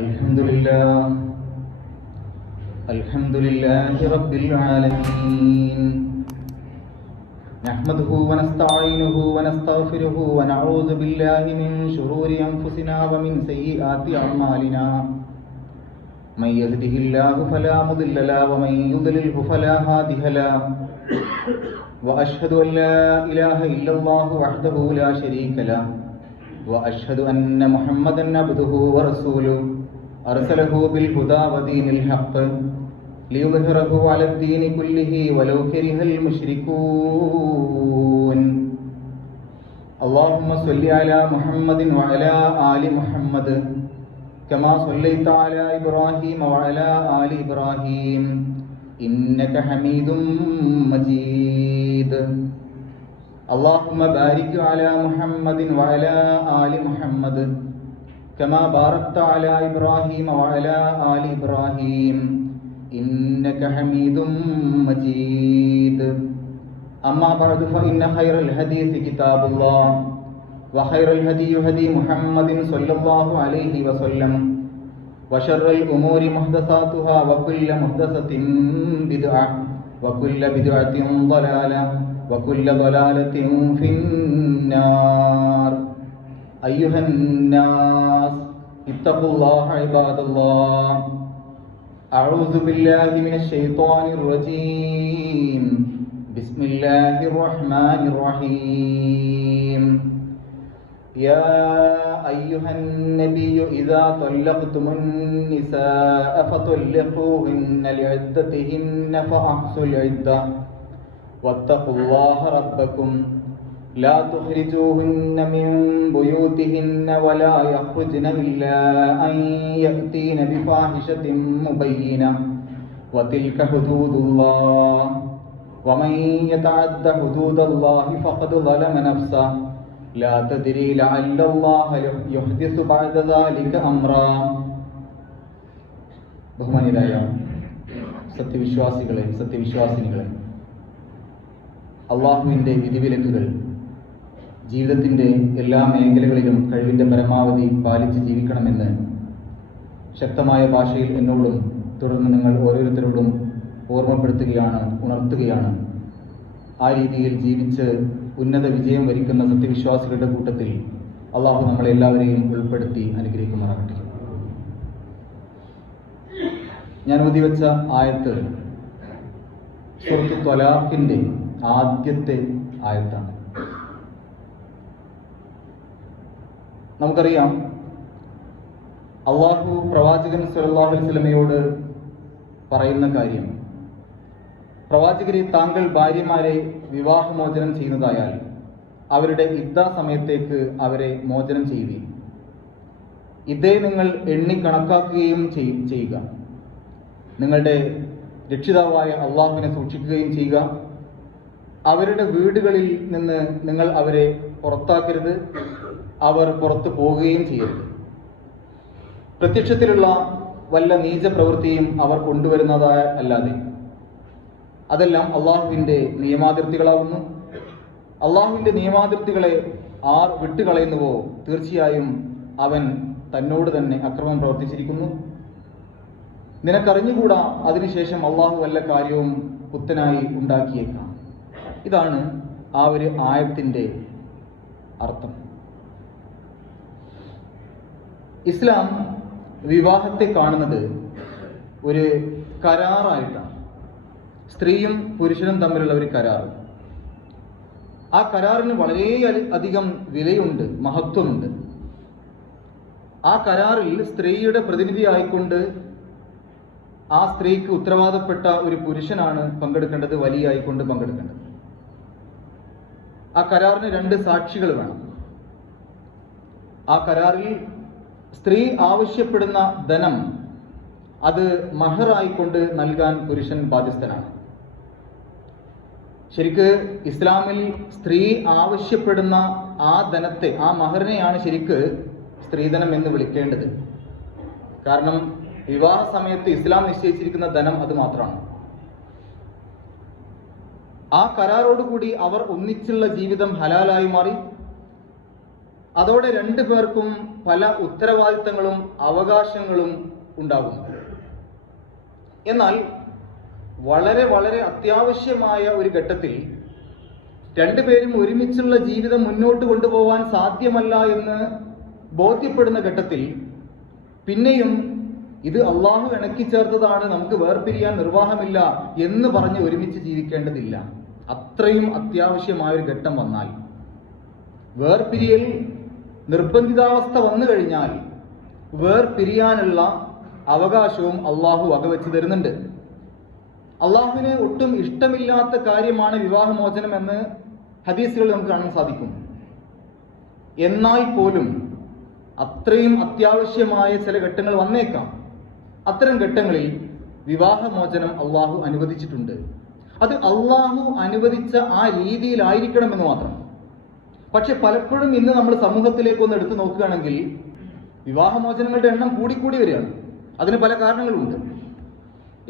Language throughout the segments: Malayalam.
Alhamdulillah Rabbil Alameen. Nahmaduhu wa nasta'inuhu wa nastaghfiruhu wa na'udhu billahi min shururi anfusina wa min sayyiati a'malina. Man yahdihillahu fala mudilla lahu wa man yudlilhu fala hadiya lahu. Wa ashhadu an la ilaha illallah wahdahu la sharika lahu. Wa ashhadu anna Muhammadan abduhu wa rasuluhu. أرسله بالهدى ودين الحق ليظهره على الدين كله ولو كره المشركون. اللهم صل على محمد وعلى آل محمد كما صليت على إبراهيم وعلى آل إبراهيم إنك حميد مجيد. اللهم بارك على محمد وعلى آل محمد كما باركت على إبراهيم وعلى آل إبراهيم إنك حميد مجيد. أما بعد فإن خير الحديث كتاب الله وخير الهدي هدي محمد صلى الله عليه وسلم وشر الأمور محدثاتها وكل محدثة بدعة وكل بدعة ضلالة وكل ضلالة في النار. أيها الناس اتقوا الله عباد الله. أعوذ بالله من الشيطان الرجيم. بسم الله الرحمن الرحيم. يا أيها النبي إذا طلقتم النساء فطلقوهن لعدتهن فأحصوا العدة واتقوا الله ربكم لا تخرجوهن من بيوتهن ولا يخرجن إلا أن يأتين بفاحشة مبينة وتلك حدود الله ومن يتعد حدود الله فقد ظلم نفسه لا تدري لعل الله يحدث بعد ذلك أمرا. ബഹുമാനിയായ സത്യവിശ്വാസികളെ, സത്യവിശ്വാസിനികളെ, അള്ളാഹുവിൻ്റെ വിധിവിലക്കുകൾ ജീവിതത്തിൻ്റെ എല്ലാ മേഖലകളിലും കഴിവിൻ്റെ പരമാവധി പാലിച്ച് ജീവിക്കണമെന്ന് ശക്തമായ ഭാഷയിൽ എന്നോടും തുടർന്ന് നിങ്ങൾ ഓരോരുത്തരോടും ഓർമ്മപ്പെടുത്തുകയാണ്, ഉണർത്തുകയാണ്. ആ രീതിയിൽ ജീവിച്ച് ഉന്നത വിജയം വരിക്കുന്ന സത്യവിശ്വാസികളുടെ കൂട്ടത്തിൽ അള്ളാഹു നമ്മളെല്ലാവരെയും ഉൾപ്പെടുത്തി അനുഗ്രഹിക്കുമാറാകട്ടെ. ഞാൻ ഓതിവെച്ച ആയത്ത് സൂറത്ത് ത്വലാഖിൻ്റെ ആദ്യത്തെ ആയത്താണ്. നമുക്കറിയാം, അള്ളാഹു പ്രവാചകൻ സല്ലല്ലാഹു അലൈഹി വസല്ലമയോട് പറയുന്ന കാര്യം, പ്രവാചകരെ, താങ്കൾ ഭാര്യമാരെ വിവാഹമോചനം ചെയ്യുന്നതായാൽ അവരുടെ ഇദ്ദാ സമയത്തേക്ക് അവരെ മോചനം ചെയ്യുകയും ഇതേ നിങ്ങൾ എണ്ണിക്കണക്കാക്കുകയും ചെയ്യുക. നിങ്ങളുടെ രക്ഷിതാവായ അള്ളാഹുവിനെ സൂക്ഷിക്കുകയും ചെയ്യുക. അവരുടെ വീടുകളിൽ നിന്ന് നിങ്ങൾ അവരെ പുറത്താക്കരുത്, അവർ പുറത്തു പോവുകയും ചെയ്യരുത്. പ്രത്യക്ഷത്തിലുള്ള വല്ല നീച പ്രവൃത്തിയും അവർ കൊണ്ടുവരുന്നതായ അല്ലാതെ അതെല്ലാം അള്ളാഹുവിൻ്റെ നിയമാതിർത്തികളാവുന്നു. അള്ളാഹുവിൻ്റെ നിയമാതിർത്തികളെ ആർ വിട്ടുകളയുന്നുവോ തീർച്ചയായും അവൻ തന്നോട് തന്നെ അക്രമം പ്രവർത്തിച്ചിരിക്കുന്നു. നിനക്കറിഞ്ഞുകൂടാ, അതിനുശേഷം അള്ളാഹു വല്ല കാര്യവും പുത്തനായി ഉണ്ടാക്കിയേക്കാം. ഇതാണ് ആ ഒരു ആയത്തിൻ്റെ അർത്ഥം. ഇസ്ലാം വിവാഹത്തെ കാണുന്നത് ഒരു കരാറായിട്ടാണ്. സ്ത്രീയും പുരുഷനും തമ്മിലുള്ള ഒരു കരാർ. ആ കരാറിന് വളരെ അധികം വിലയുണ്ട്, മഹത്വമുണ്ട്. ആ കരാറിൽ സ്ത്രീയുടെ പ്രതിനിധിയായിക്കൊണ്ട് ആ സ്ത്രീക്ക് ഉത്തരവാദപ്പെട്ട ഒരു പുരുഷനാണ് പങ്കെടുക്കേണ്ടത്, വലിയായിക്കൊണ്ട് പങ്കെടുക്കേണ്ടത്. ആ കരാറിന് 2 സാക്ഷികൾ വേണം. ആ കരാറിൽ സ്ത്രീ ആവശ്യപ്പെടുന്ന ധനം അത് മഹറായിക്കൊണ്ട് നൽകാൻ പുരുഷൻ ബാധ്യസ്ഥനാണ്. ശരിക്ക് ഇസ്ലാമിൽ സ്ത്രീ ആവശ്യപ്പെടുന്ന ആ ധനത്തെ, ആ മഹറിനെയാണ് ശരിക്ക് സ്ത്രീധനം എന്ന് വിളിക്കേണ്ടത്. കാരണം വിവാഹ സമയത്ത് ഇസ്ലാം നിശ്ചയിച്ചിരിക്കുന്ന ധനം അത് മാത്രമാണ്. ആ കരാറോടുകൂടി അവർ ഒന്നിച്ചുള്ള ജീവിതം ഹലാലായി മാറി. അതോടെ രണ്ടു പേർക്കും പല ഉത്തരവാദിത്തങ്ങളും അവകാശങ്ങളും ഉണ്ടാകും. എന്നാൽ വളരെ വളരെ അത്യാവശ്യമായ ഒരു ഘട്ടത്തിൽ രണ്ടുപേരും ഒരുമിച്ചുള്ള ജീവിതം മുന്നോട്ട് കൊണ്ടുപോകാൻ സാധ്യമല്ല എന്ന് ബോധ്യപ്പെടുന്ന ഘട്ടത്തിൽ പിന്നെയും ഇത് അള്ളാഹു ഇണക്കിച്ചേർത്തതാണ്, നമുക്ക് വേർപിരിയാൻ നിർവാഹമില്ല എന്ന് പറഞ്ഞ് ഒരുമിച്ച് ജീവിക്കേണ്ടതില്ല. അത്രയും അത്യാവശ്യമായൊരു ഘട്ടം വന്നാൽ, വേർപിരിയൽ നിർബന്ധിതാവസ്ഥ വന്നു കഴിഞ്ഞാൽ വേർപിരിയാനുള്ള അവകാശവും അള്ളാഹു വകവെച്ച് തരുന്നുണ്ട്. അള്ളാഹുവിന് ഒട്ടും ഇഷ്ടമില്ലാത്ത കാര്യമാണ് വിവാഹമോചനം എന്ന് ഹദീസുകൾ നമുക്ക് കാണാൻ സാധിക്കും. എന്നാൽ പോലും അത്രയും അത്യാവശ്യമായ ചില ഘട്ടങ്ങൾ വന്നേക്കാം. അത്തരം ഘട്ടങ്ങളിൽ വിവാഹമോചനം അള്ളാഹു അനുവദിച്ചിട്ടുണ്ട്. അത് അള്ളാഹു അനുവദിച്ച ആ രീതിയിലായിരിക്കണമെന്ന് മാത്രം. പക്ഷെ പലപ്പോഴും ഇന്ന് നമ്മൾ സമൂഹത്തിലേക്ക് ഒന്ന് എടുത്തു നോക്കുകയാണെങ്കിൽ വിവാഹമോചനങ്ങളുടെ എണ്ണം കൂടിക്കൂടി വരികയാണ്. അതിന് പല കാരണങ്ങളുണ്ട്.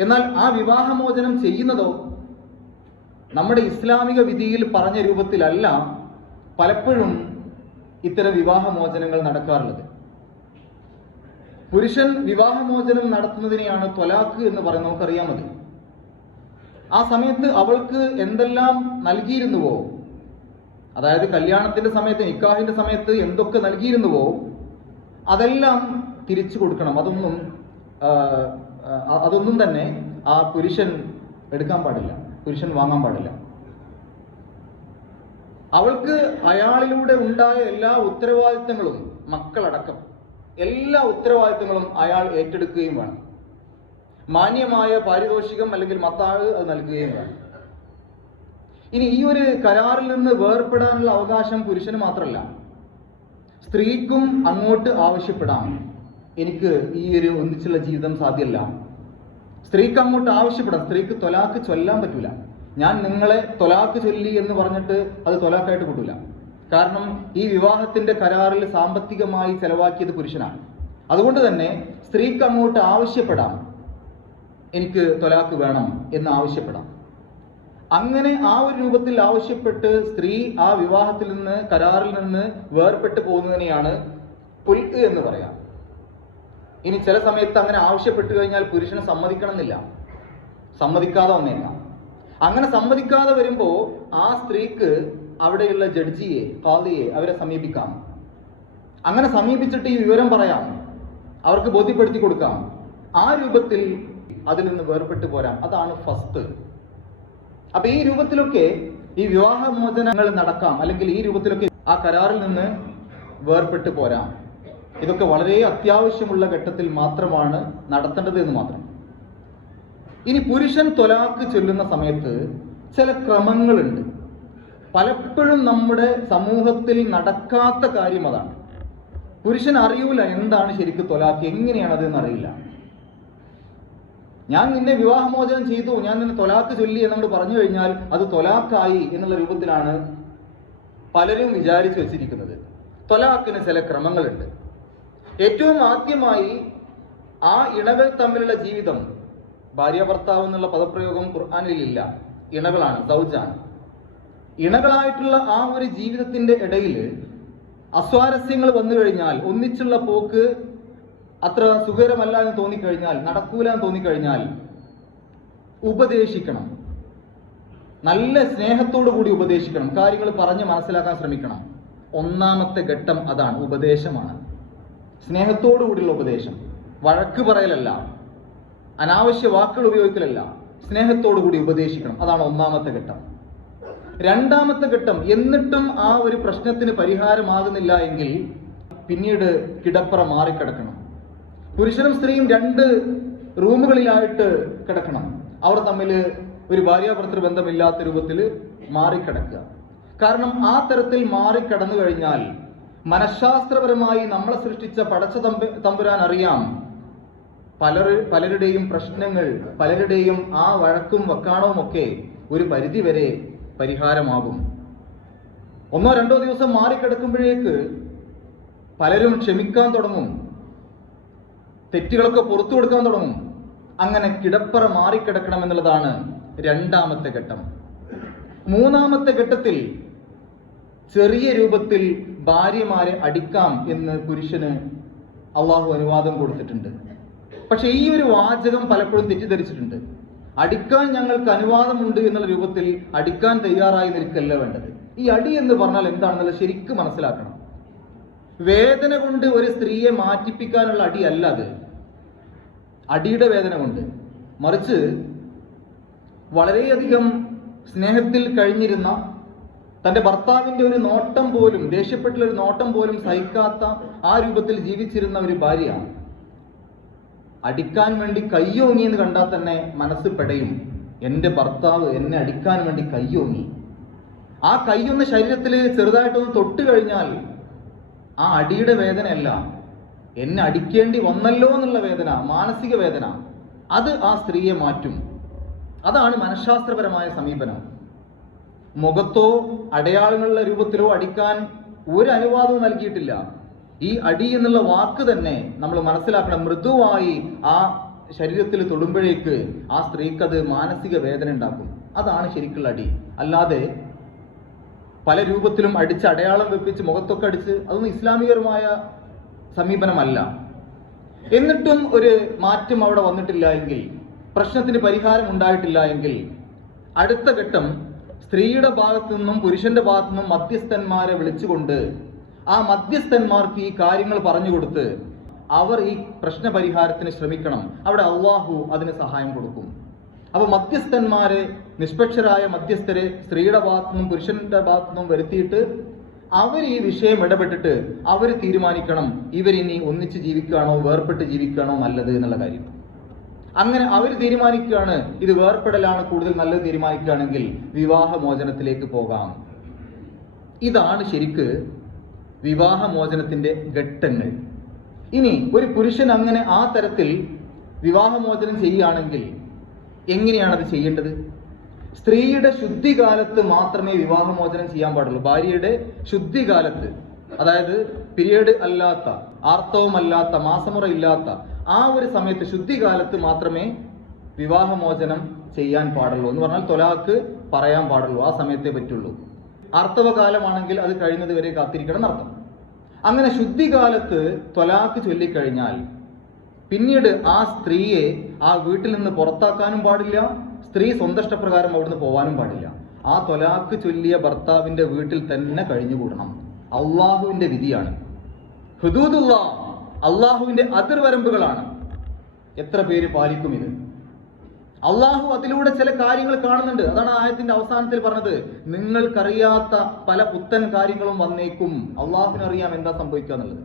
എന്നാൽ ആ വിവാഹമോചനം ചെയ്യുന്നതോ നമ്മുടെ ഇസ്ലാമിക വിധിയിൽ പറഞ്ഞ രൂപത്തിലല്ല പലപ്പോഴും ഇത്തരം വിവാഹമോചനങ്ങൾ നടക്കാറുള്ളത്. പുരുഷൻ വിവാഹമോചനം നടത്തുന്നതിനെയാണ് ത്വലാഖ് എന്ന് പറയുന്നത്. നമുക്കറിയാമത്. ആ സമയത്ത് അവൾക്ക് എന്തെല്ലാം നൽകിയിരുന്നുവോ, അതായത് കല്യാണത്തിന്റെ സമയത്ത്, നിക്കാഹിന്റെ സമയത്ത് എന്തൊക്കെ നൽകിയിരുന്നുവോ അതെല്ലാം തിരിച്ചു കൊടുക്കണം. അതൊന്നും തന്നെ ആ പുരുഷൻ എടുക്കാൻ പാടില്ല, പുരുഷൻ വാങ്ങാൻ പാടില്ല. അവൾക്ക് അയാളിലൂടെ ഉണ്ടായ എല്ലാ ഉത്തരവാദിത്തങ്ങളും, മക്കളടക്കം എല്ലാ ഉത്തരവാദിത്തങ്ങളും അയാൾ ഏറ്റെടുക്കുകയും വേണം. മാന്യമായ പാരിതോഷികം അല്ലെങ്കിൽ മത്താഴ് അത് നൽകുകയും വേണം. ഇനി ഈ ഒരു കരാറിൽ നിന്ന് വേർപെടാനുള്ള അവകാശം പുരുഷന് മാത്രമല്ല, സ്ത്രീക്കും അങ്ങോട്ട് ആവശ്യപ്പെടാം. എനിക്ക് ഈ ഒരു ഒന്നിച്ചുള്ള ജീവിതം സാധ്യമല്ല. സ്ത്രീക്ക് അങ്ങോട്ട് ആവശ്യപ്പെടാം. സ്ത്രീക്ക് ത്വലാഖ് ചൊല്ലാൻ പറ്റൂല. ഞാൻ നിങ്ങളെ ത്വലാഖ് ചൊല്ലി എന്ന് പറഞ്ഞിട്ട് അത് ത്വലാഖായിട്ട് കൂട്ടൂല. കാരണം ഈ വിവാഹത്തിന്റെ കരാറിൽ സാമ്പത്തികമായി ചെലവാക്കിയത് പുരുഷനാണ്. അതുകൊണ്ട് തന്നെ സ്ത്രീക്ക് അങ്ങോട്ട് ആവശ്യപ്പെടാം, എനിക്ക് ത്വലാഖ് വേണം എന്ന് ആവശ്യപ്പെടാം. അങ്ങനെ ആ ഒരു രൂപത്തിൽ ആവശ്യപ്പെട്ട് സ്ത്രീ ആ വിവാഹത്തിൽ നിന്ന്, കരാറിൽ നിന്ന് വേർപെട്ട് പോകുന്നതിനെയാണ് പുൽക്ക് എന്ന് പറയാം. ഇനി ചില സമയത്ത് അങ്ങനെ ആവശ്യപ്പെട്ടു കഴിഞ്ഞാൽ പുരുഷന് സമ്മതിക്കണം എന്നില്ല, സമ്മതിക്കാതെ വന്നേക്കാം. അങ്ങനെ സമ്മതിക്കാതെ വരുമ്പോ ആ സ്ത്രീക്ക് അവിടെയുള്ള ജഡ്ജിയെ, ഖാദിയെ അവരെ സമീപിക്കാം. അങ്ങനെ സമീപിച്ചിട്ട് ഈ വിവരം പറയാം, അവർക്ക് ബോധ്യപ്പെടുത്തി കൊടുക്കാം. ആ രൂപത്തിൽ അതിൽ നിന്ന് വേർപെട്ട് പോരാം. അതാണ് ഫസ്റ്റ്. അപ്പൊ ഈ രൂപത്തിലൊക്കെ ഈ വിവാഹമോചനങ്ങൾ നടക്കാം, അല്ലെങ്കിൽ ഈ രൂപത്തിലൊക്കെ ആ കരാറിൽ നിന്ന് വേർപെട്ട് പോരാം. ഇതൊക്കെ വളരെ അത്യാവശ്യമുള്ള ഘട്ടത്തിൽ മാത്രമാണ് നടത്തേണ്ടത് എന്ന് മാത്രം. ഇനി പുരുഷൻ ത്വലാഖ് ചൊല്ലുന്ന സമയത്ത് ചില ക്രമങ്ങളുണ്ട്. പലപ്പോഴും നമ്മുടെ സമൂഹത്തിൽ നടക്കാത്ത കാര്യം അതാണ്. പുരുഷൻ അറിയൂല എന്താണ് ശരിക്കും ത്വലാഖ്, എങ്ങനെയാണ് അതെന്ന് അറിയില്ല. ഞാൻ നിന്നെ വിവാഹമോചനം ചെയ്തു, ഞാൻ നിന്നെ ത്വലാഖ് ചൊല്ലി എന്നോട് പറഞ്ഞു കഴിഞ്ഞാൽ അത് ത്വലാഖായി എന്നുള്ള രൂപത്തിലാണ് പലരും വിചാരിച്ചു വെച്ചിരിക്കുന്നത്. ത്വലാഖിന് ചില ക്രമങ്ങളുണ്ട്. ഏറ്റവും ആദ്യമായി ആ ഇണകൾ തമ്മിലുള്ള ജീവിതം, ഭാര്യ ഭർത്താവ് എന്നുള്ള പദപ്രയോഗം ഖുർആനിലില്ല, ഇണകളാണ്, സൗജാണ്. ഇണകളായിട്ടുള്ള ആ ഒരു ജീവിതത്തിന്റെ ഇടയിൽ അസ്വാരസ്യങ്ങൾ വന്നു കഴിഞ്ഞാൽ, ഒന്നിച്ചുള്ള പോക്ക് അത്ര സുഖകരമല്ല എന്ന് തോന്നിക്കഴിഞ്ഞാൽ, നടക്കൂല എന്ന് തോന്നിക്കഴിഞ്ഞാൽ ഉപദേശിക്കണം. നല്ല സ്നേഹത്തോടു കൂടി ഉപദേശിക്കണം. കാര്യങ്ങൾ പറഞ്ഞ് മനസ്സിലാക്കാൻ ശ്രമിക്കണം. ഒന്നാമത്തെ ഘട്ടം അതാണ്, ഉപദേശമാണ്. സ്നേഹത്തോടു കൂടിയുള്ള ഉപദേശം, വഴക്ക് പറയലല്ല, അനാവശ്യ വാക്കുകൾ ഉപയോഗിക്കലല്ല, സ്നേഹത്തോടു കൂടി ഉപദേശിക്കണം. അതാണ് ഒന്നാമത്തെ ഘട്ടം. രണ്ടാമത്തെ ഘട്ടം, എന്നിട്ടും ആ ഒരു പ്രശ്നത്തിന് പരിഹാരമാകുന്നില്ല എങ്കിൽ പിന്നീട് കിടപ്പറ മാറിക്കിടക്കണം. പുരുഷനും സ്ത്രീയും 2 റൂമുകളിലായിട്ട് കിടക്കണം. അവർ തമ്മിൽ ഒരു ഭാര്യാഭർത്തൃ ബന്ധമില്ലാത്ത രൂപത്തിൽ മാറിക്കിടക്കുക. കാരണം ആ തരത്തിൽ മാറിക്കടന്നു കഴിഞ്ഞാൽ മനഃശാസ്ത്രപരമായി നമ്മളെ സൃഷ്ടിച്ച പടച്ച തമ്പുരാൻ അറിയാം, പലരുടെയും പ്രശ്നങ്ങൾ, പലരുടെയും ആ വഴക്കും വക്കാണവും ഒക്കെ ഒരു പരിധിവരെ പരിഹാരമാകും. 1-2 ദിവസം മാറിക്കിടക്കുമ്പോഴേക്ക് പലരും ക്ഷമിക്കാൻ തുടങ്ങും, തെറ്റുകളൊക്കെ പുറത്തു കൊടുക്കാൻ തുടങ്ങും. അങ്ങനെ കിടപ്പറ മാറിക്കിടക്കണം എന്നുള്ളതാണ് രണ്ടാമത്തെ ഘട്ടം. മൂന്നാമത്തെ ഘട്ടത്തിൽ ചെറിയ രൂപത്തിൽ ഭാര്യമാരെ അടിക്കാം എന്ന് പുരുഷന് അള്ളാഹു അനുവാദം കൊടുത്തിട്ടുണ്ട്. പക്ഷെ ഈ ഒരു വാചകം പലപ്പോഴും തെറ്റിദ്ധരിച്ചിട്ടുണ്ട്. അടിക്കാൻ ഞങ്ങൾക്ക് അനുവാദമുണ്ട് എന്നുള്ള രൂപത്തിൽ അടിക്കാൻ തയ്യാറായി നിൽക്കല്ല വേണ്ടത്. ഈ അടി എന്ന് പറഞ്ഞാൽ എന്താണെന്നുള്ളത് ശരിക്കും മനസ്സിലാക്കണം. വേദന കൊണ്ട് ഒരു സ്ത്രീയെ മാറ്റിപ്പിക്കാനുള്ള അടിയല്ല അത്, അടിയുടെ വേദന കൊണ്ട്. മറിച്ച് വളരെയധികം സ്നേഹത്തിൽ കഴിഞ്ഞിരുന്ന, തന്റെ ഭർത്താവിന്റെ ഒരു നോട്ടം പോലും, ദേഷ്യപ്പെട്ടുള്ള ഒരു നോട്ടം പോലും സഹിക്കാത്ത ആ രൂപത്തിൽ ജീവിച്ചിരുന്ന ഒരു ഭാര്യ അടിക്കാൻ വേണ്ടി കയ്യോങ്ങി എന്ന് കണ്ടാൽ തന്നെ മനസ്സ് പെടയും. എന്റെ ഭർത്താവ് എന്നെ അടിക്കാൻ വേണ്ടി കയ്യോങ്ങി. ആ കയ്യൊന്ന് ശരീരത്തിൽ ചെറുതായിട്ടൊന്ന് തൊട്ട് കഴിഞ്ഞാൽ ആ അടിയുടെ വേദനയല്ല, എന്നെ അടിക്കേണ്ടി വന്നല്ലോ എന്നുള്ള വേദന, മാനസിക വേദന, അത് ആ സ്ത്രീയെ മാറ്റും. അതാണ് മനഃശാസ്ത്രപരമായ സമീപനം. മുഖത്തോ അടയാളങ്ങളുടെ രൂപത്തിലോ അടിക്കാൻ ഒരു അനുവാദവും നൽകിയിട്ടില്ല. ഈ അടി എന്നുള്ള വാക്ക് തന്നെ നമ്മൾ മനസ്സിലാക്കണം. മൃദുവായി ആ ശരീരത്തിൽ തൊടുമ്പോഴേക്ക് ആ സ്ത്രീക്ക് അത് മാനസിക വേദന ഉണ്ടാക്കും. അതാണ് ശരിക്കുള്ള അടി. അല്ലാതെ പല രൂപത്തിലും അടിച്ച് അടയാളം വെപ്പിച്ച് മുഖത്തൊക്കെ അടിച്ച്, അതൊന്നും ഇസ്ലാമികപരമായ സമീപനമല്ല. എന്നിട്ടും ഒരു മാറ്റം അവിടെ വന്നിട്ടില്ല എങ്കിൽ, പ്രശ്നത്തിന് പരിഹാരം ഉണ്ടായിട്ടില്ല എങ്കിൽ, അടുത്ത ഘട്ടം സ്ത്രീയുടെ ഭാഗത്തു നിന്നും പുരുഷന്റെ ഭാഗത്തു നിന്നും മധ്യസ്ഥന്മാരെ വിളിച്ചുകൊണ്ട് ആ മധ്യസ്ഥന്മാർക്ക് ഈ കാര്യങ്ങൾ പറഞ്ഞു കൊടുത്ത് അവർ ഈ പ്രശ്ന പരിഹാരത്തിന് ശ്രമിക്കണം. അവിടെ അള്ളാഹു അതിന് സഹായം കൊടുക്കും. അപ്പൊ മധ്യസ്ഥന്മാരെ, നിഷ്പക്ഷരായ മധ്യസ്ഥരെ സ്ത്രീയുടെ ഭാഗത്തുനിന്നും പുരുഷന്റെ ഭാഗത്തുനിന്നും വരുത്തിയിട്ട് അവർ ഈ വിഷയം ഇടപെട്ടിട്ട് അവർ തീരുമാനിക്കണം ഇവരിനി ഒന്നിച്ച് ജീവിക്കുകയാണോ വേർപെട്ട് ജീവിക്കുകയാണോ നല്ലത് എന്നുള്ള കാര്യം. അങ്ങനെ അവർ തീരുമാനിക്കുകയാണ് ഇത് വേർപെടലാണ് കൂടുതൽ നല്ലത് തീരുമാനിക്കുകയാണെങ്കിൽ വിവാഹമോചനത്തിലേക്ക് പോകാം. ഇതാണ് ശരിക്ക് വിവാഹമോചനത്തിന്റെ ഘട്ടങ്ങൾ. ഇനി ഒരു പുരുഷൻ അങ്ങനെ ആ തരത്തിൽ വിവാഹമോചനം ചെയ്യുകയാണെങ്കിൽ എങ്ങനെയാണത് ചെയ്യേണ്ടത്? സ്ത്രീയുടെ ശുദ്ധികാലത്ത് മാത്രമേ വിവാഹമോചനം ചെയ്യാൻ പാടുള്ളൂ. ഭാര്യയുടെ ശുദ്ധികാലത്ത്, അതായത് പീരിയഡ് അല്ലാത്ത, ആർത്തവമല്ലാത്ത, മാസമുറ ഇല്ലാത്ത ആ ഒരു സമയത്ത്, ശുദ്ധികാലത്ത് മാത്രമേ വിവാഹമോചനം ചെയ്യാൻ പാടുള്ളൂ. എന്ന് പറഞ്ഞാൽ തൊലാക്ക് പറയാൻ പാടുള്ളൂ, ആ സമയത്തേ പറ്റുള്ളൂ. ആർത്തവകാലമാണെങ്കിൽ അത് കഴിയുന്നത് വരെ കാത്തിരിക്കണം എന്നർത്ഥം. അങ്ങനെ ശുദ്ധികാലത്ത് തൊലാക്ക് ചൊല്ലിക്കഴിഞ്ഞാൽ പിന്നീട് ആ സ്ത്രീയെ ആ വീട്ടിൽ നിന്ന് പുറത്താക്കാനും പാടില്ല, സ്ത്രീ സ്വന്തം ഇഷ്ടപ്രകാരം അവിടുന്ന് പോകാനും പാടില്ല. ആ തൊലാക്ക് ചൊല്ലിയ ഭർത്താവിന്റെ വീട്ടിൽ തന്നെ കഴിഞ്ഞുകൂടണം. അള്ളാഹുവിന്റെ വിധിയാണ്. ഹുദൂദുല്ലാഹ്, അള്ളാഹുവിന്റെ അതിർവരമ്പുകളാണ്. എത്ര പേര് പാലിക്കും ഇത്? അള്ളാഹു അതിലൂടെ ചില കാര്യങ്ങൾ കാണുന്നുണ്ട്. അതാണ് ആയത്തിന്റെ അവസാനത്തിൽ പറഞ്ഞത്, നിങ്ങൾക്കറിയാത്ത പല പുത്തൻ കാര്യങ്ങളും വന്നേക്കും. അള്ളാഹുവിനറിയാം എന്താ സംഭവിക്കുക എന്നുള്ളത്.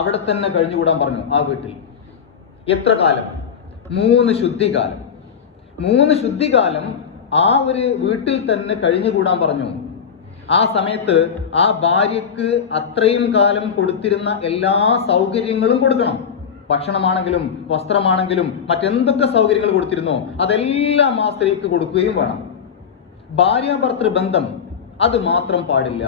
അവിടെ തന്നെ കഴിഞ്ഞുകൂടാൻ പറഞ്ഞു ആ വീട്ടിൽ. എത്ര കാലം? 3 ശുദ്ധികാലം. 3 ശുദ്ധികാലം ആ ഒരു വീട്ടിൽ തന്നെ കഴിഞ്ഞുകൂടാൻ പറഞ്ഞു. ആ സമയത്ത് ആ ഭാര്യക്ക് അത്രയും കാലം കൊടുത്തിരുന്ന എല്ലാ സൗകര്യങ്ങളും കൊടുക്കണം. ഭക്ഷണമാണെങ്കിലും വസ്ത്രമാണെങ്കിലും മറ്റെന്തൊക്കെ സൗകര്യങ്ങൾ കൊടുത്തിരുന്നോ അതെല്ലാം ആ സ്ത്രീക്ക് കൊടുക്കുകയും വേണം. ഭാര്യാഭർത്തൃ ബന്ധം അത് മാത്രം പാടില്ല,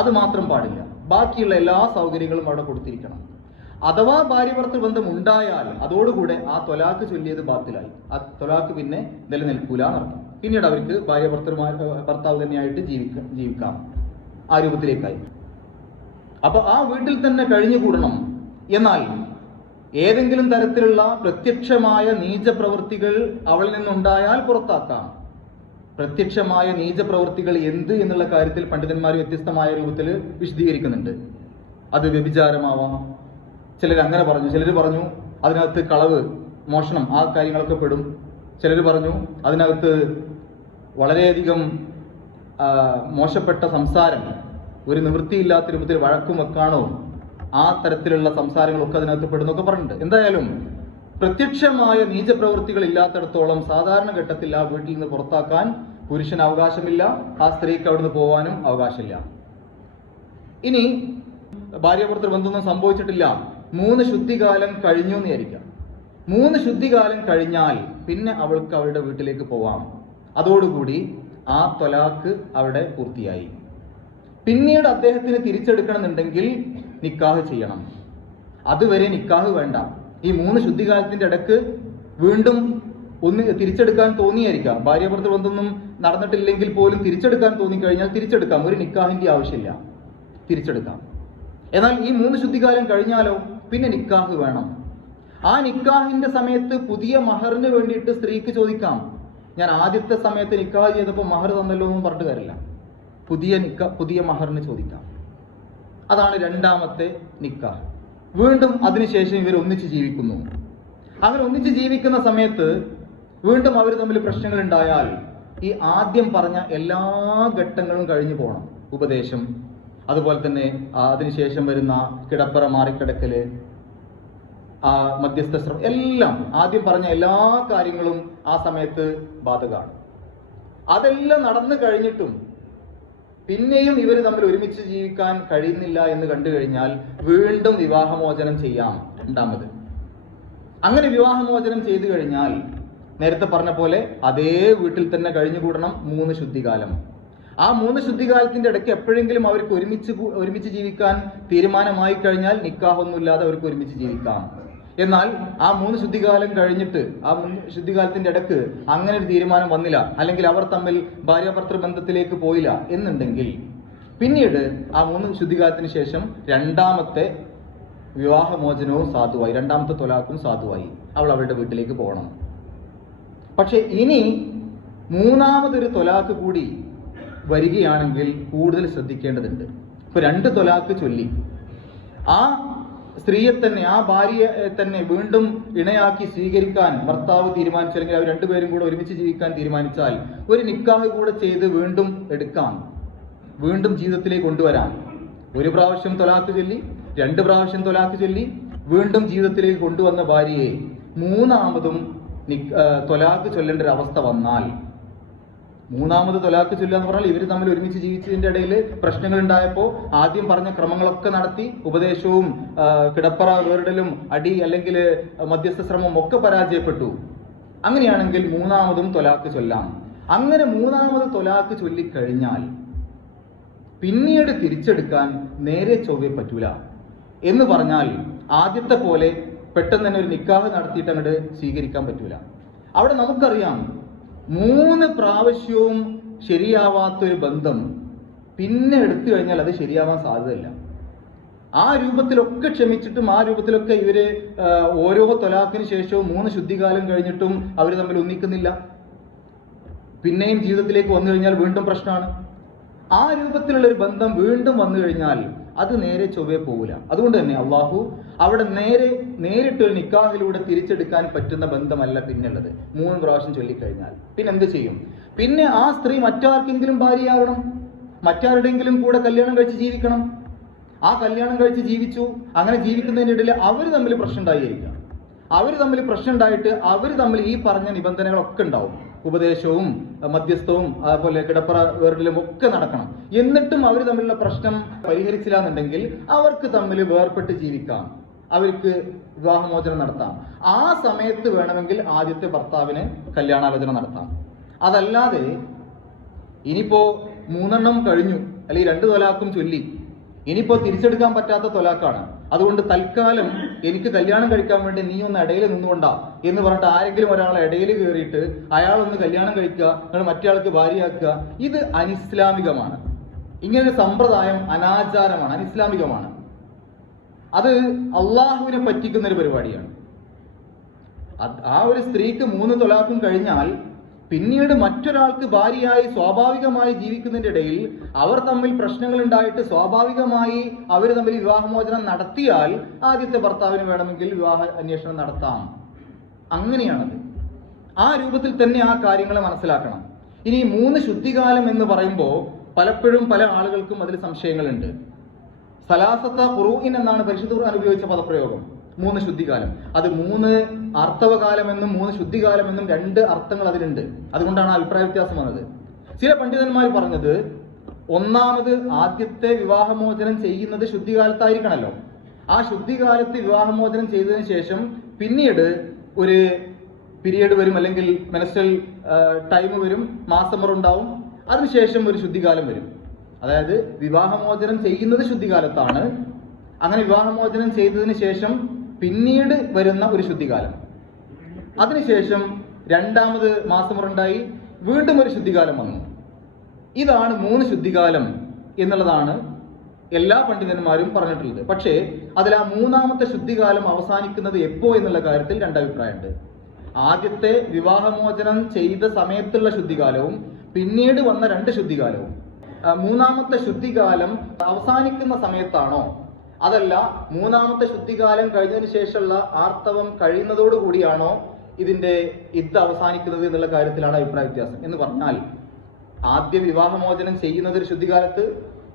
അത് മാത്രം പാടില്ല. ബാക്കിയുള്ള എല്ലാ സൗകര്യങ്ങളും അവിടെ കൊടുത്തിരിക്കണം. അഥവാ ഭാര്യാഭർത്തൃ ബന്ധം ഉണ്ടായാൽ അതോടുകൂടെ ആ തൊലാക്ക് ചൊല്ലിയത് ബാത്തിലായി. ആ തൊലാക്ക് പിന്നെ നിലനിൽക്കൂല എന്നർത്ഥം. പിന്നീട് അവർക്ക് ഭർത്താവ് തന്നെയായിട്ട് ജീവിക്കാം. ആ രൂപത്തിലേക്കായി. അപ്പൊ ആ വീട്ടിൽ തന്നെ കഴിഞ്ഞുകൂടണം. എന്നാൽ ഏതെങ്കിലും തരത്തിലുള്ള പ്രത്യക്ഷമായ നീചപ്രവൃത്തികൾ അവളിൽ നിന്നുണ്ടായാൽ പുറത്താക്കാം. പ്രത്യക്ഷമായ നീചപ്രവൃത്തികൾ എന്ത് എന്നുള്ള കാര്യത്തിൽ പണ്ഡിതന്മാർ വ്യത്യസ്തമായ രൂപത്തിൽ വിശദീകരിക്കുന്നുണ്ട്. അത് വ്യഭിചാരമാവാം, ചിലർ അങ്ങനെ പറഞ്ഞു. ചിലർ പറഞ്ഞു അതിനകത്ത് കളവ്, മോഷണം, ആ കാര്യങ്ങളൊക്കെ പെടും. ചിലർ പറഞ്ഞു അതിനകത്ത് വളരെയധികം മോശപ്പെട്ട സംസാരം, ഒരു നിവൃത്തിയില്ലാത്ത രൂപത്തിൽ വഴക്കും വെക്കാണോ, ആ തരത്തിലുള്ള സംസാരങ്ങളൊക്കെ അതിനകത്ത് പെടുന്നൊക്കെ പറഞ്ഞിട്ടുണ്ട്. എന്തായാലും പ്രത്യക്ഷമായ നീചപ്രവൃത്തികൾ ഇല്ലാത്തിടത്തോളം സാധാരണ ഘട്ടത്തിൽ ആ വീട്ടിൽ നിന്ന് പുറത്താക്കാൻ പുരുഷന് അവകാശമില്ല, ആ സ്ത്രീക്ക് അവിടുന്ന് പോകാനും അവകാശമില്ല. ഇനി ഭാര്യാഭർത്തൃ ബന്ധമൊന്നും സംഭവിച്ചിട്ടില്ല, 3 ശുദ്ധികാലം കഴിഞ്ഞു എന്ന് വിചാരിക്കാം. 3 ശുദ്ധികാലം കഴിഞ്ഞാൽ പിന്നെ അവൾക്ക് അവളുടെ വീട്ടിലേക്ക് പോവാം. അതോടുകൂടി ആ ത്വലാഖ് അവിടെ പൂർത്തിയായി. പിന്നീട് അദ്ദേഹത്തിന് തിരിച്ചെടുക്കണമെന്നുണ്ടെങ്കിൽ നിക്കാഹ് ചെയ്യണം. അതുവരെ നിക്കാഹ് വേണ്ട. ഈ 3 ശുദ്ധികാലത്തിന്റെ ഇടക്ക് വീണ്ടും ഒന്ന് തിരിച്ചെടുക്കാൻ തോന്നിയായിരിക്കാം. ഭാര്യാഭർത്തൃ ബന്ധമൊന്നും നടന്നിട്ടില്ലെങ്കിൽ പോലും തിരിച്ചെടുക്കാൻ തോന്നിക്കഴിഞ്ഞാൽ തിരിച്ചെടുക്കാം. ഒരു നിക്കാഹിന്റെ ആവശ്യമില്ല. തിരിച്ചെടുക്കാം. എന്നാൽ ഈ 3 ശുദ്ധികാലം കഴിഞ്ഞാലോ പിന്നെ നിക്കാഹ് വേണം. ആ നിക്കാഹിന്റെ സമയത്ത് പുതിയ മഹറിന് വേണ്ടിയിട്ട് സ്ത്രീക്ക് ചോദിക്കാം. ഞാൻ ആദ്യത്തെ സമയത്ത് നിക്കാഹ് ചെയ്തപ്പോൾ മഹർ തന്നല്ലോ എന്നും പറഞ്ഞിട്ട് കാര്യമില്ല. പുതിയ മഹറിന് ചോദിക്കാം. അതാണ് രണ്ടാമത്തെ നിക്കാഹ്. വീണ്ടും അതിനുശേഷം ഇവർ ഒന്നിച്ച് ജീവിക്കുന്നു. അങ്ങനെ ഒന്നിച്ച് ജീവിക്കുന്ന സമയത്ത് വീണ്ടും അവർ തമ്മിൽ പ്രശ്നങ്ങൾ ഉണ്ടായാൽ ഈ ആദ്യം പറഞ്ഞ എല്ലാ ഘട്ടങ്ങളും കഴിഞ്ഞു പോകണം. ഉപദേശം, അതുപോലെ തന്നെ അതിനുശേഷം വരുന്ന കിടപ്പറ മാറിക്കിടക്കല്, മധ്യസ്ഥ ശ്രമം, എല്ലാം ആദ്യം പറഞ്ഞ എല്ലാ കാര്യങ്ങളും ആ സമയത്ത് ബാധകമാണ്. അതെല്ലാം നടന്നു കഴിഞ്ഞിട്ടും പിന്നെയും ഇവർ തമ്മിൽ ഒരുമിച്ച് ജീവിക്കാൻ കഴിയുന്നില്ല എന്ന് കണ്ടു കഴിഞ്ഞാൽ വീണ്ടും വിവാഹമോചനം ചെയ്യാം. രണ്ടാമത് അങ്ങനെ വിവാഹമോചനം ചെയ്തു കഴിഞ്ഞാൽ നേരത്തെ പറഞ്ഞ പോലെ അതേ വീട്ടിൽ തന്നെ കഴിഞ്ഞുകൂടണം 3 ശുദ്ധികാലം. ആ 3 ശുദ്ധികാലത്തിന്റെ ഇടയ്ക്ക് എപ്പോഴെങ്കിലും അവർക്ക് ഒരുമിച്ച് ജീവിക്കാൻ തീരുമാനമായി കഴിഞ്ഞാൽ നിക്കാഹൊന്നുമില്ലാതെ അവർക്ക് ഒരുമിച്ച് ജീവിക്കാം. എന്നാൽ ആ 3 ശുദ്ധികാലം കഴിഞ്ഞിട്ട് ആ 3 ശുദ്ധികാലത്തിന്റെ ഇടയ്ക്ക് അങ്ങനെ ഒരു തീരുമാനം വന്നില്ല, അല്ലെങ്കിൽ അവർ തമ്മിൽ ഭാര്യാഭർത്തൃ ബന്ധത്തിലേക്ക് പോയില്ല എന്നുണ്ടെങ്കിൽ പിന്നീട് ആ 3 ശുദ്ധികാലത്തിന് ശേഷം രണ്ടാമത്തെ വിവാഹമോചനവും സാധുവായി, രണ്ടാമത്തെ തൊലാഖും സാധുവായി. അവൾ അവളുടെ വീട്ടിലേക്ക് പോകണം. പക്ഷെ ഇനി മൂന്നാമതൊരു തൊലാഖ് കൂടി വരികയാണെങ്കിൽ കൂടുതൽ ശ്രദ്ധിക്കേണ്ടതുണ്ട്. ഇപ്പൊ 2 തൊലാഖ് ചൊല്ലി ആ സ്ത്രീയെ തന്നെ, ആ ഭാര്യയെ തന്നെ വീണ്ടും ഇണയാക്കി സ്വീകരിക്കാൻ ഭർത്താവ് തീരുമാനിച്ചു, അല്ലെങ്കിൽ അവർ രണ്ടുപേരും കൂടെ ഒരുമിച്ച് ജീവിക്കാൻ തീരുമാനിച്ചാൽ ഒരു നിക്കാഹ് കൂടെ ചെയ്ത് വീണ്ടും എടുക്കാം, വീണ്ടും ജീവിതത്തിലേക്ക് കൊണ്ടുവരാം. 1 പ്രാവശ്യം തൊലാഖ് ചൊല്ലി, 2 പ്രാവശ്യം തൊലാഖ് ചൊല്ലി വീണ്ടും ജീവിതത്തിലേക്ക് കൊണ്ടുവന്ന ഭാര്യയെ മൂന്നാമതും തൊലാഖ് ചൊല്ലേണ്ട ഒരു അവസ്ഥ വന്നാൽ, മൂന്നാമത് തൊലാഖ് ചൊല്ലുക എന്ന് പറഞ്ഞാൽ ഇവർ തമ്മിൽ ഒരുമിച്ച് ജീവിച്ചതിന്റെ ഇടയിൽ പ്രശ്നങ്ങൾ ഉണ്ടായപ്പോൾ ആദ്യം പറഞ്ഞ ക്രമങ്ങളൊക്കെ നടത്തി, ഉപദേശവും കിടപ്പറ വേറിടലും അടി അല്ലെങ്കിൽ മധ്യസ്ഥ ശ്രമം ഒക്കെ പരാജയപ്പെട്ടു. അങ്ങനെയാണെങ്കിൽ മൂന്നാമതും തൊലാഖ് ചൊല്ലാം. അങ്ങനെ മൂന്നാമത് തൊലാഖ് ചൊല്ലിക്കഴിഞ്ഞാൽ പിന്നീട് തിരിച്ചെടുക്കാൻ നേരെ ചൊവ്വേ പറ്റൂല. എന്ന് പറഞ്ഞാൽ ആദ്യത്തെ പോലെ പെട്ടെന്ന് തന്നെ ഒരു നിക്കാഹ് നടത്തിയിട്ട് അങ്ങോട്ട് സ്വീകരിക്കാൻ പറ്റൂല. അവിടെ നമുക്കറിയാം 3 പ്രാവശ്യവും ശരിയാവാത്തൊരു ബന്ധം പിന്നെ എടുത്തു കഴിഞ്ഞാൽ അത് ശരിയാവാൻ സാധ്യതയില്ല. ആ രൂപത്തിലൊക്കെ ക്ഷമിച്ചിട്ടും ആ രൂപത്തിലൊക്കെ ഇവര് ഓരോ തൊലാഖിന് ശേഷവും 3 ശുദ്ധികാലം കഴിഞ്ഞിട്ടും അവർ തമ്മിൽ ഒന്നിക്കുന്നില്ല. പിന്നെയും ജീവിതത്തിലേക്ക് വന്നു കഴിഞ്ഞാൽ വീണ്ടും പ്രശ്നമാണ്. ആ രൂപത്തിലുള്ള ഒരു ബന്ധം വീണ്ടും വന്നു കഴിഞ്ഞാൽ അത് നേരെ ചൊവ്വേ പോകില്ല. അതുകൊണ്ട് തന്നെ അള്ളാഹു അവിടെ നേരിട്ടൊരു നിക്കാഹിലൂടെ തിരിച്ചെടുക്കാൻ പറ്റുന്ന ബന്ധമല്ല പിന്നുള്ളത്. 3 പ്രാവശ്യം ചൊല്ലിക്കഴിഞ്ഞാൽ പിന്നെ എന്ത് ചെയ്യും? പിന്നെ ആ സ്ത്രീ മറ്റാർക്കെങ്കിലും ഭാര്യയാകണം, മറ്റാരുടെയെങ്കിലും കൂടെ കല്യാണം കഴിച്ച് ജീവിക്കണം. ആ കല്യാണം കഴിച്ച് ജീവിച്ചു, അങ്ങനെ ജീവിക്കുന്നതിൻ്റെ ഇടയിൽ അവർ തമ്മിൽ പ്രശ്നം ഉണ്ടായിരിക്കാം. അവർ തമ്മിൽ പ്രശ്നം ഉണ്ടായിട്ട് അവർ തമ്മിൽ ഈ പറഞ്ഞ നിബന്ധനകളൊക്കെ ഉണ്ടാവും. ഉപദേശവും മധ്യസ്ഥവും അതുപോലെ കിടപ്പറ വേറിടലും ഒക്കെ നടക്കണം. എന്നിട്ടും അവർ തമ്മിലുള്ള പ്രശ്നം പരിഹരിച്ചില്ല എന്നുണ്ടെങ്കിൽ അവർക്ക് തമ്മിൽ വേർപെട്ട് ജീവിക്കാം, അവർക്ക് വിവാഹമോചനം നടത്താം. ആ സമയത്ത് വേണമെങ്കിൽ ആദ്യത്തെ ഭർത്താവിന് കല്യാണാലോചന നടത്താം. അതല്ലാതെ ഇനിയിപ്പോ 3 കഴിഞ്ഞു, അല്ലെങ്കിൽ 2 തൊലാഖും ചൊല്ലി, ഇനിയിപ്പോ തിരിച്ചെടുക്കാൻ പറ്റാത്ത തൊലാഖാണ്, അതുകൊണ്ട് തൽക്കാലം എനിക്ക് കല്യാണം കഴിക്കാൻ വേണ്ടി നീ ഒന്ന് ഇടയിൽ നിന്നുകൊണ്ടാ എന്ന് പറഞ്ഞിട്ട് ആരെങ്കിലും ഒരാളെ ഇടയിൽ കയറിയിട്ട് അയാളൊന്ന് കല്യാണം കഴിക്കുക, നിങ്ങൾ മറ്റേ ആൾക്ക് ഭാര്യയാക്കുക, ഇത് അനിസ്ലാമികമാണ്. ഇങ്ങനൊരു സമ്പ്രദായം അനാചാരമാണ്, അനിസ്ലാമികമാണ്. അത് അള്ളാഹുവിനെ പറ്റിക്കുന്ന ഒരു പരിപാടിയാണ്. ആ ഒരു സ്ത്രീക്ക് 3 തൊലാഖും കഴിഞ്ഞാൽ പിന്നീട് മറ്റൊരാൾക്ക് ഭാര്യയായി സ്വാഭാവികമായി ജീവിക്കുന്നതിന്റെ ഇടയിൽ അവർ തമ്മിൽ പ്രശ്നങ്ങൾ ഉണ്ടായിട്ട് സ്വാഭാവികമായി അവർ തമ്മിൽ വിവാഹമോചനം നടത്തിയാൽ ആദ്യത്തെ ഭർത്താവിന് വേണമെങ്കിൽ വിവാഹ അന്വേഷണം നടത്താം. അങ്ങനെയാണത്. ആ രൂപത്തിൽ തന്നെ ആ കാര്യങ്ങളെ മനസ്സിലാക്കണം. ഇനി 3 ശുദ്ധികാലം എന്ന് പറയുമ്പോൾ പലപ്പോഴും പല ആളുകൾക്കും അതിൽ സംശയങ്ങളുണ്ട്. സലാസത്ത ഖുറൂഇൻ എന്നാണ് പരിശുദ്ധ ഖുർആൻ ഉപയോഗിച്ച പദപ്രയോഗം. 3 ശുദ്ധികാലം, അത് 3 ആർത്തവകാലമെന്നും 3 ശുദ്ധികാലമെന്നും 2 അർത്ഥങ്ങൾ അതിലുണ്ട്. അതുകൊണ്ടാണ് അഭിപ്രായ വ്യത്യാസം വന്നത്. ചില പണ്ഡിതന്മാർ പറഞ്ഞത് ഒന്നാമത് ആദ്യത്തെ വിവാഹമോചനം ചെയ്യുന്നത് ശുദ്ധികാലത്തായിരിക്കണമല്ലോ. ആ ശുദ്ധികാലത്ത് വിവാഹമോചനം ചെയ്തതിനു ശേഷം പിന്നീട് ഒരു പീരിയഡ് വരും, അല്ലെങ്കിൽ മെൻസ്ട്രൽ ടൈം വരും, മാസമുറ ഉണ്ടാവും, അതിനുശേഷം ഒരു ശുദ്ധികാലം വരും. അതായത് വിവാഹമോചനം ചെയ്യുന്നത് ശുദ്ധികാലത്താണ്. അങ്ങനെ വിവാഹമോചനം ചെയ്തതിന് ശേഷം പിന്നീട് വരുന്ന ഒരു ശുദ്ധികാലം, അതിനുശേഷം രണ്ടാമത് മാസമുറണ്ടായി വീണ്ടും ഒരു ശുദ്ധികാലം വന്നു. ഇതാണ് 3 ശുദ്ധികാലം എന്നുള്ളതാണ് എല്ലാ പണ്ഡിതന്മാരും പറഞ്ഞിട്ടുള്ളത്. പക്ഷേ അതിൽ ആ മൂന്നാമത്തെ ശുദ്ധികാലം അവസാനിക്കുന്നത് എപ്പോ എന്നുള്ള കാര്യത്തിൽ രണ്ടഭിപ്രായമുണ്ട്. ആദ്യത്തെ വിവാഹമോചനം ചെയ്ത സമയത്തുള്ള ശുദ്ധികാലവും പിന്നീട് വന്ന 2 ശുദ്ധികാലവും. മൂന്നാമത്തെ ശുദ്ധികാലം അവസാനിക്കുന്ന സമയത്താണോ, അതല്ല മൂന്നാമത്തെ ശുദ്ധികാലം കഴിഞ്ഞതിന് ശേഷമുള്ള ആർത്തവം കഴിയുന്നതോടുകൂടിയാണോ ഇതിന്റെ ഇദ്ദ അവസാനിക്കുന്നത് എന്നുള്ള കാര്യത്തിലാണ് അഭിപ്രായ വ്യത്യാസം. എന്ന് പറഞ്ഞാൽ ആദ്യ വിവാഹമോചനം ചെയ്യുന്നത് ഒരു ശുദ്ധികാലത്ത്,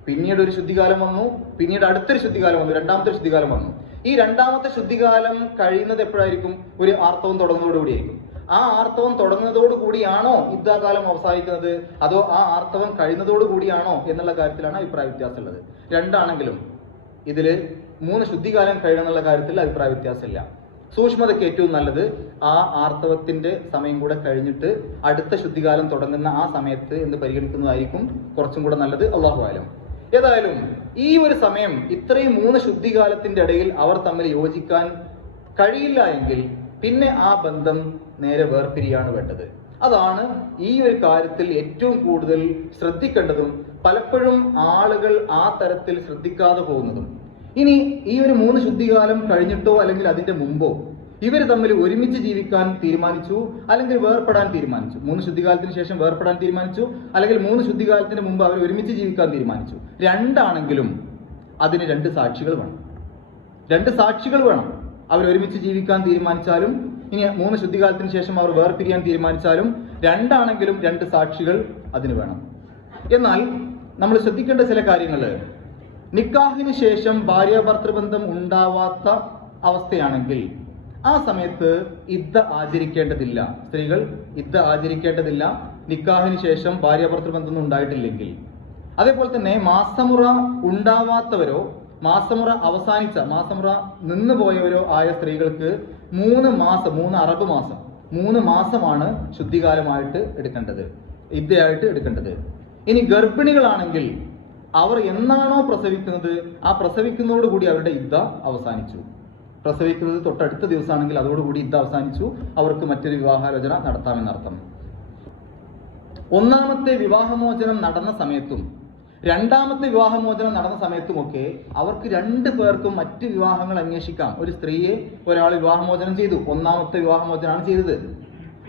പിന്നീട് ഒരു ശുദ്ധികാലം വന്നു, പിന്നീട് അടുത്തൊരു ശുദ്ധികാലം വന്നു, രണ്ടാമത്തെ ശുദ്ധികാലം വന്നു. ഈ രണ്ടാമത്തെ ശുദ്ധികാലം കഴിയുന്നത് എപ്പോഴായിരിക്കും? ഒരു ആർത്തവം തുടങ്ങുന്നതോടുകൂടിയായിരിക്കും. ആ ആർത്തവം തുടങ്ങുന്നതോടുകൂടിയാണോ ഇദ്ദാകാലം അവസാനിക്കുന്നത്, അതോ ആ ആർത്തവം കഴിയുന്നതോടുകൂടിയാണോ എന്നുള്ള കാര്യത്തിലാണ് അഭിപ്രായ വ്യത്യാസമുള്ളത്. രണ്ടാണെങ്കിലും ഇതില് 3 ശുദ്ധികാലം കഴിയണമെന്നുള്ള കാര്യത്തിൽ അഭിപ്രായ വ്യത്യാസമില്ല. സൂക്ഷ്മതയ്ക്ക് ഏറ്റവും നല്ലത് ആ ആർത്തവത്തിന്റെ സമയം കൂടെ കഴിഞ്ഞിട്ട് അടുത്ത ശുദ്ധികാലം തുടങ്ങുന്ന ആ സമയത്ത് എന്ന് പരിഗണിക്കുന്നതായിരിക്കും കുറച്ചും കൂടെ നല്ലത്. അല്ലാഹു അഅലം. ഏതായാലും ഈ ഒരു സമയം, ഇത്രയും 3 ശുദ്ധികാലത്തിന്റെ ഇടയിൽ അവർ തമ്മിൽ യോജിക്കാൻ കഴിയില്ല എങ്കിൽ പിന്നെ ആ ബന്ധം നേരെ വേർപിരിയാണ് വേണ്ടത്. അതാണ് ഈ ഒരു കാര്യത്തിൽ ഏറ്റവും കൂടുതൽ ശ്രദ്ധിക്കേണ്ടതും പലപ്പോഴും ആളുകൾ ആ തരത്തിൽ ശ്രദ്ധിക്കാതെ പോകുന്നതും. ഇനി ഈ ഒരു 3 ശുദ്ധികാലം കഴിഞ്ഞിട്ടോ അല്ലെങ്കിൽ അതിന്റെ മുമ്പോ ഇവർ തമ്മിൽ ഒരുമിച്ച് ജീവിക്കാൻ തീരുമാനിച്ചു, അല്ലെങ്കിൽ വേർപ്പെടാൻ തീരുമാനിച്ചു. 3 ശുദ്ധികാലത്തിന് ശേഷം വേർപ്പെടാൻ തീരുമാനിച്ചു, അല്ലെങ്കിൽ 3 ശുദ്ധികാലത്തിന് മുമ്പ് അവർ ഒരുമിച്ച് ജീവിക്കാൻ തീരുമാനിച്ചു. രണ്ടാണെങ്കിലും അതിന് 2 സാക്ഷികൾ വേണം. 2 സാക്ഷികൾ വേണം. അവർ ഒരുമിച്ച് ജീവിക്കാൻ തീരുമാനിച്ചാലും ഇനി 3 ശുദ്ധികാലത്തിന് ശേഷം അവർ വേർപിരിയാൻ തീരുമാനിച്ചാലും രണ്ടാണെങ്കിലും 2 സാക്ഷികൾ അതിന് വേണം. എന്നാൽ നമ്മൾ ശ്രദ്ധിക്കേണ്ട ചില കാര്യങ്ങൾ, നിക്കാഹിന് ശേഷം ഭാര്യാഭർത്തൃബന്ധം ഉണ്ടാവാത്ത അവസ്ഥയാണെങ്കിൽ ആ സമയത്ത് ഇദ്ദ ആചരിക്കേണ്ടതില്ല. സ്ത്രീകൾ ഇദ്ദ ആചരിക്കേണ്ടതില്ല നിക്കാഹിന് ശേഷം ഭാര്യാഭർത്തൃബന്ധം ഉണ്ടായിട്ടില്ലെങ്കിൽ. അതേപോലെ തന്നെ മാസമുറ ഉണ്ടാവാത്തവരോ മാസമുറ അവസാനിച്ച മാസമുറ നിന്നുപോയവരോ ആയ സ്ത്രീകൾക്ക് 3 മാസം, 3 അറബ് മാസം, 3 മാസമാണ് ശുദ്ധികാലമായിട്ട് എടുക്കേണ്ടത്, ഇദ്ദയായിട്ട് എടുക്കേണ്ടത്. ഇനി ഗർഭിണികളാണെങ്കിൽ അവർ എന്നാണോ പ്രസവിക്കുന്നത് ആ പ്രസവിക്കുന്നതോടുകൂടി അവരുടെ ഇദ്ദ അവസാനിച്ചു. പ്രസവിക്കുന്നത് തൊട്ടടുത്ത ദിവസമാണെങ്കിൽ അതോടുകൂടി ഇദ്ദ അവസാനിച്ചു, അവർക്ക് മറ്റൊരു വിവാഹാലോചന നടത്താമെന്നർത്ഥം. ഒന്നാമത്തെ വിവാഹമോചനം നടന്ന സമയത്തും രണ്ടാമത്തെ വിവാഹമോചനം നടന്ന സമയത്തുമൊക്കെ അവർക്ക് 2 പേർക്കും മറ്റ് വിവാഹങ്ങൾ അന്വേഷിക്കാം. ഒരു സ്ത്രീയെ ഒരാൾ വിവാഹമോചനം ചെയ്തു, ഒന്നാമത്തെ വിവാഹമോചനമാണ് ചെയ്തത്.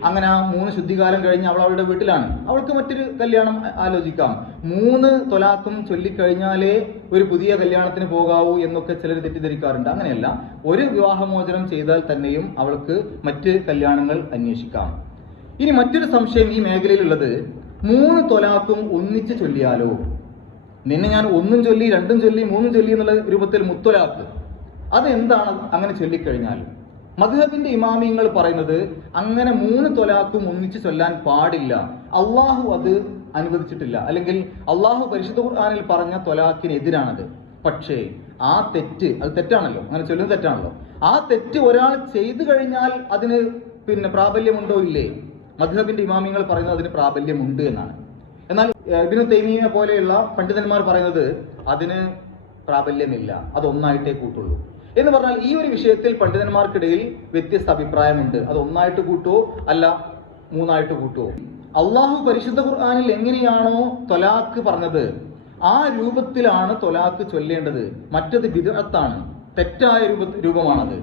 അങ്ങനെ ആ 3 ശുദ്ധികാലം കഴിഞ്ഞ് അവൾ അവളുടെ വീട്ടിലാണ്, അവൾക്ക് മറ്റൊരു കല്യാണം ആലോചിക്കാം. 3 തൊലാഖും ചൊല്ലിക്കഴിഞ്ഞാലേ ഒരു പുതിയ കല്യാണത്തിന് പോകാവൂ എന്നൊക്കെ ചിലർ തെറ്റിദ്ധരിക്കാറുണ്ട്. അങ്ങനെയല്ല, ഒരു വിവാഹമോചനം ചെയ്താൽ തന്നെയും അവൾക്ക് മറ്റ് കല്യാണങ്ങൾ അന്വേഷിക്കാം. ഇനി മറ്റൊരു സംശയം ഈ മേഖലയിലുള്ളത്, 3 തൊലാഖും ഒന്നിച്ച് ചൊല്ലിയാലോ? നിന്നെ ഞാൻ 1 ചൊല്ലി 2 ചൊല്ലി 3 ചൊല്ലി എന്നുള്ള രൂപത്തിൽ മുത്തൊലാഖ്, അതെന്താണ് അങ്ങനെ ചൊല്ലിക്കഴിഞ്ഞാൽ? മദ്ഹബിന്റെ ഇമാമിയങ്ങൾ പറയുന്നത് അങ്ങനെ 3 തൊലാഖും ഒന്നിച്ച് ചൊല്ലാൻ പാടില്ല. അള്ളാഹു അത് അനുവദിച്ചിട്ടില്ല, അല്ലെങ്കിൽ അള്ളാഹു പരിശുദ്ധ ഖുർആനിൽ പറഞ്ഞ തൊലാഖിനെതിരാണത്. പക്ഷേ ആ തെറ്റ്, അത് തെറ്റാണല്ലോ, അങ്ങനെ ചൊല്ലുന്നത് തെറ്റാണല്ലോ. ആ തെറ്റ് ഒരാൾ ചെയ്തു കഴിഞ്ഞാൽ അതിന് പ്രാബല്യമുണ്ടോ ഇല്ലേ? മദ്ഹബിന്റെ ഇമാമിയങ്ങൾ പറയുന്നത് അതിന് പ്രാബല്യമുണ്ട് എന്നാണ്. എന്നാൽ ഇബ്നു തൈമിയ്യ പോലെയുള്ള പണ്ഡിതന്മാർ പറയുന്നത് അതിന് പ്രാബല്യമില്ല, അതൊന്നായിട്ടേ കൂട്ടുള്ളൂ എന്ന് പറഞ്ഞാൽ ഈ ഒരു വിഷയത്തിൽ പണ്ഡിതന്മാർക്കിടയിൽ വ്യത്യസ്ത അഭിപ്രായമുണ്ട്. അത് 1 കൂട്ടുവോ അല്ല 3 കൂട്ടുവോ? അള്ളാഹു പരിശുദ്ധ ഖുർആനിൽ എങ്ങനെയാണോ തൊലാഖ് പറഞ്ഞത് ആ രൂപത്തിലാണ് തൊലാഖ് ചൊല്ലേണ്ടത്. മറ്റത് ബിദ്അത്താണ്, തെറ്റായ രൂപമാണത്.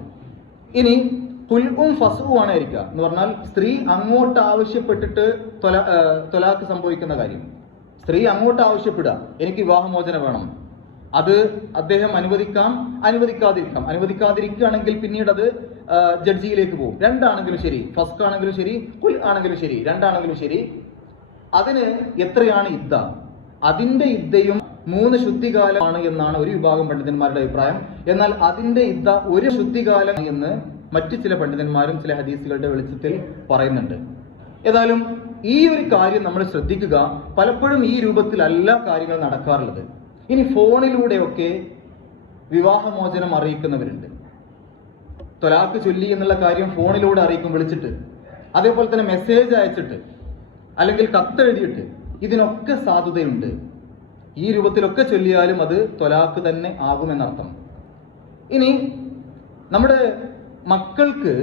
ഇനി കുൽഉം ഫസ്ഉം ആണ് ഇരിക്കുക എന്ന് പറഞ്ഞാൽ സ്ത്രീ അങ്ങോട്ട് ആവശ്യപ്പെട്ടിട്ട് തൊലാഖ് സംഭവിക്കുന്ന കാര്യം. സ്ത്രീ അങ്ങോട്ട് ആവശ്യപ്പെടുക, എനിക്ക് വിവാഹമോചനം വേണം, അത് അദ്ദേഹം അനുവദിക്കാം, അനുവദിക്കാതിരിക്കുകയാണെങ്കിൽ പിന്നീട് അത് ജഡ്ജിയിലേക്ക് പോകും. രണ്ടാണെങ്കിലും ശരി, ഫസ്ക് ആണെങ്കിലും ശരി, കുൽ ആണെങ്കിലും ശരി, രണ്ടാണെങ്കിലും ശരി, അതിന് എത്രയാണ് ഇദ്ദ? അതിന്റെ ഇദ്ദയും 3 ശുദ്ധികാലമാണ് എന്നാണ് ഒരു വിഭാഗം പണ്ഡിതന്മാരുടെ അഭിപ്രായം. എന്നാൽ അതിന്റെ ഇദ്ദ 1 ശുദ്ധികാലം എന്ന് മറ്റു ചില പണ്ഡിതന്മാരും ചില ഹദീസുകളുടെ വെളിച്ചത്തിൽ പറയുന്നുണ്ട്. ഏതായാലും ഈ ഒരു കാര്യം നമ്മൾ ശ്രദ്ധിക്കുക. പലപ്പോഴും ഈ രൂപത്തിലല്ല കാര്യങ്ങൾ നടക്കാറുള്ളത്. ഇനി ഫോണിലൂടെയൊക്കെ വിവാഹമോചനം അറിയിക്കുന്നവരുണ്ട്. തൊലാഖ് ചൊല്ലി എന്നുള്ള കാര്യം ഫോണിലൂടെ അറിയിക്കും, വിളിച്ചിട്ട്, അതേപോലെ തന്നെ മെസ്സേജ് അയച്ചിട്ട്, അല്ലെങ്കിൽ കത്തെഴുതിയിട്ട്. ഇതിനൊക്കെ സാധുതയുണ്ട്. ഈ രൂപത്തിലൊക്കെ ചൊല്ലിയാലും അത് തൊലാഖ് തന്നെ ആകുമെന്നർത്ഥം. ഇനി നമ്മുടെ മക്കൾക്ക്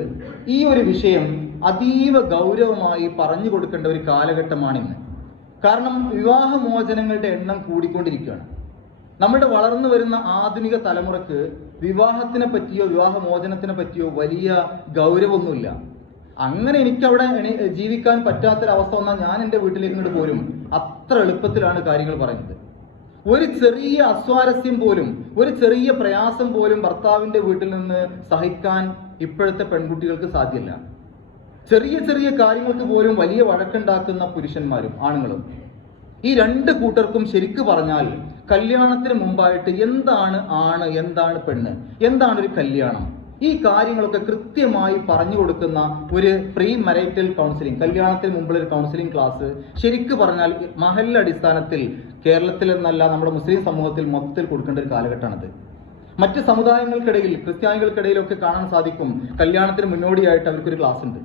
ഈ ഒരു വിഷയം അതീവ ഗൗരവമായി പറഞ്ഞു കൊടുക്കേണ്ട ഒരു കാലഘട്ടമാണിന്ന്. കാരണം വിവാഹമോചനങ്ങളുടെ എണ്ണം കൂടിക്കൊണ്ടിരിക്കുകയാണ്. നമ്മുടെ വളർന്നു വരുന്ന ആധുനിക തലമുറക്ക് വിവാഹത്തിനെ പറ്റിയോ വിവാഹമോചനത്തിനെ പറ്റിയോ വലിയ ഗൗരവമൊന്നുമില്ല. അങ്ങനെ എനിക്കവിടെ ജീവിക്കാൻ പറ്റാത്തൊരവസ്ഥ വന്നാൽ ഞാൻ എൻ്റെ വീട്ടിലേക്ക് ഇങ്ങോട്ട് പോരും. അത്ര എളുപ്പത്തിലാണ് കാര്യങ്ങൾ പറയുന്നത്. ഒരു ചെറിയ അസ്വാരസ്യം പോലും, ഒരു ചെറിയ പ്രയാസം പോലും ഭർത്താവിന്റെ വീട്ടിൽ നിന്ന് സഹിക്കാൻ ഇപ്പോഴത്തെ പെൺകുട്ടികൾക്ക് സാധ്യമല്ല. ചെറിയ ചെറിയ കാര്യങ്ങൾക്ക് പോലും വലിയ വഴക്കുണ്ടാക്കുന്ന പുരുഷന്മാരും ആണുങ്ങളും. ഈ രണ്ട് കൂട്ടർക്കും ശരിക്കു പറഞ്ഞാൽ കല്യാണത്തിന് മുമ്പായിട്ട് എന്താണ് ആണ്, എന്താണ് പെണ്ണ്, എന്താണ് ഒരു കല്യാണം, ഈ കാര്യങ്ങളൊക്കെ കൃത്യമായി പറഞ്ഞു കൊടുക്കുന്ന ഒരു പ്രീ മരൈറ്റൽ കൗൺസിലിംഗ്, കല്യാണത്തിന് മുമ്പുള്ള ഒരു കൗൺസിലിംഗ് ക്ലാസ് ശരിക്കു പറഞ്ഞാൽ മഹല്ല അടിസ്ഥാനത്തിൽ കേരളത്തിൽ എന്നല്ല നമ്മുടെ മുസ്ലിം സമൂഹത്തിൽ മൊത്തത്തിൽ കൊടുക്കേണ്ട ഒരു കാലഘട്ടമാണിത്. മറ്റ് സമുദായങ്ങൾക്കിടയിൽ, ക്രിസ്ത്യാനികൾക്കിടയിലൊക്കെ കാണാൻ സാധിക്കും കല്യാണത്തിന് മുന്നോടിയായിട്ട് അവർക്കൊരു ക്ലാസ് ഉണ്ട്.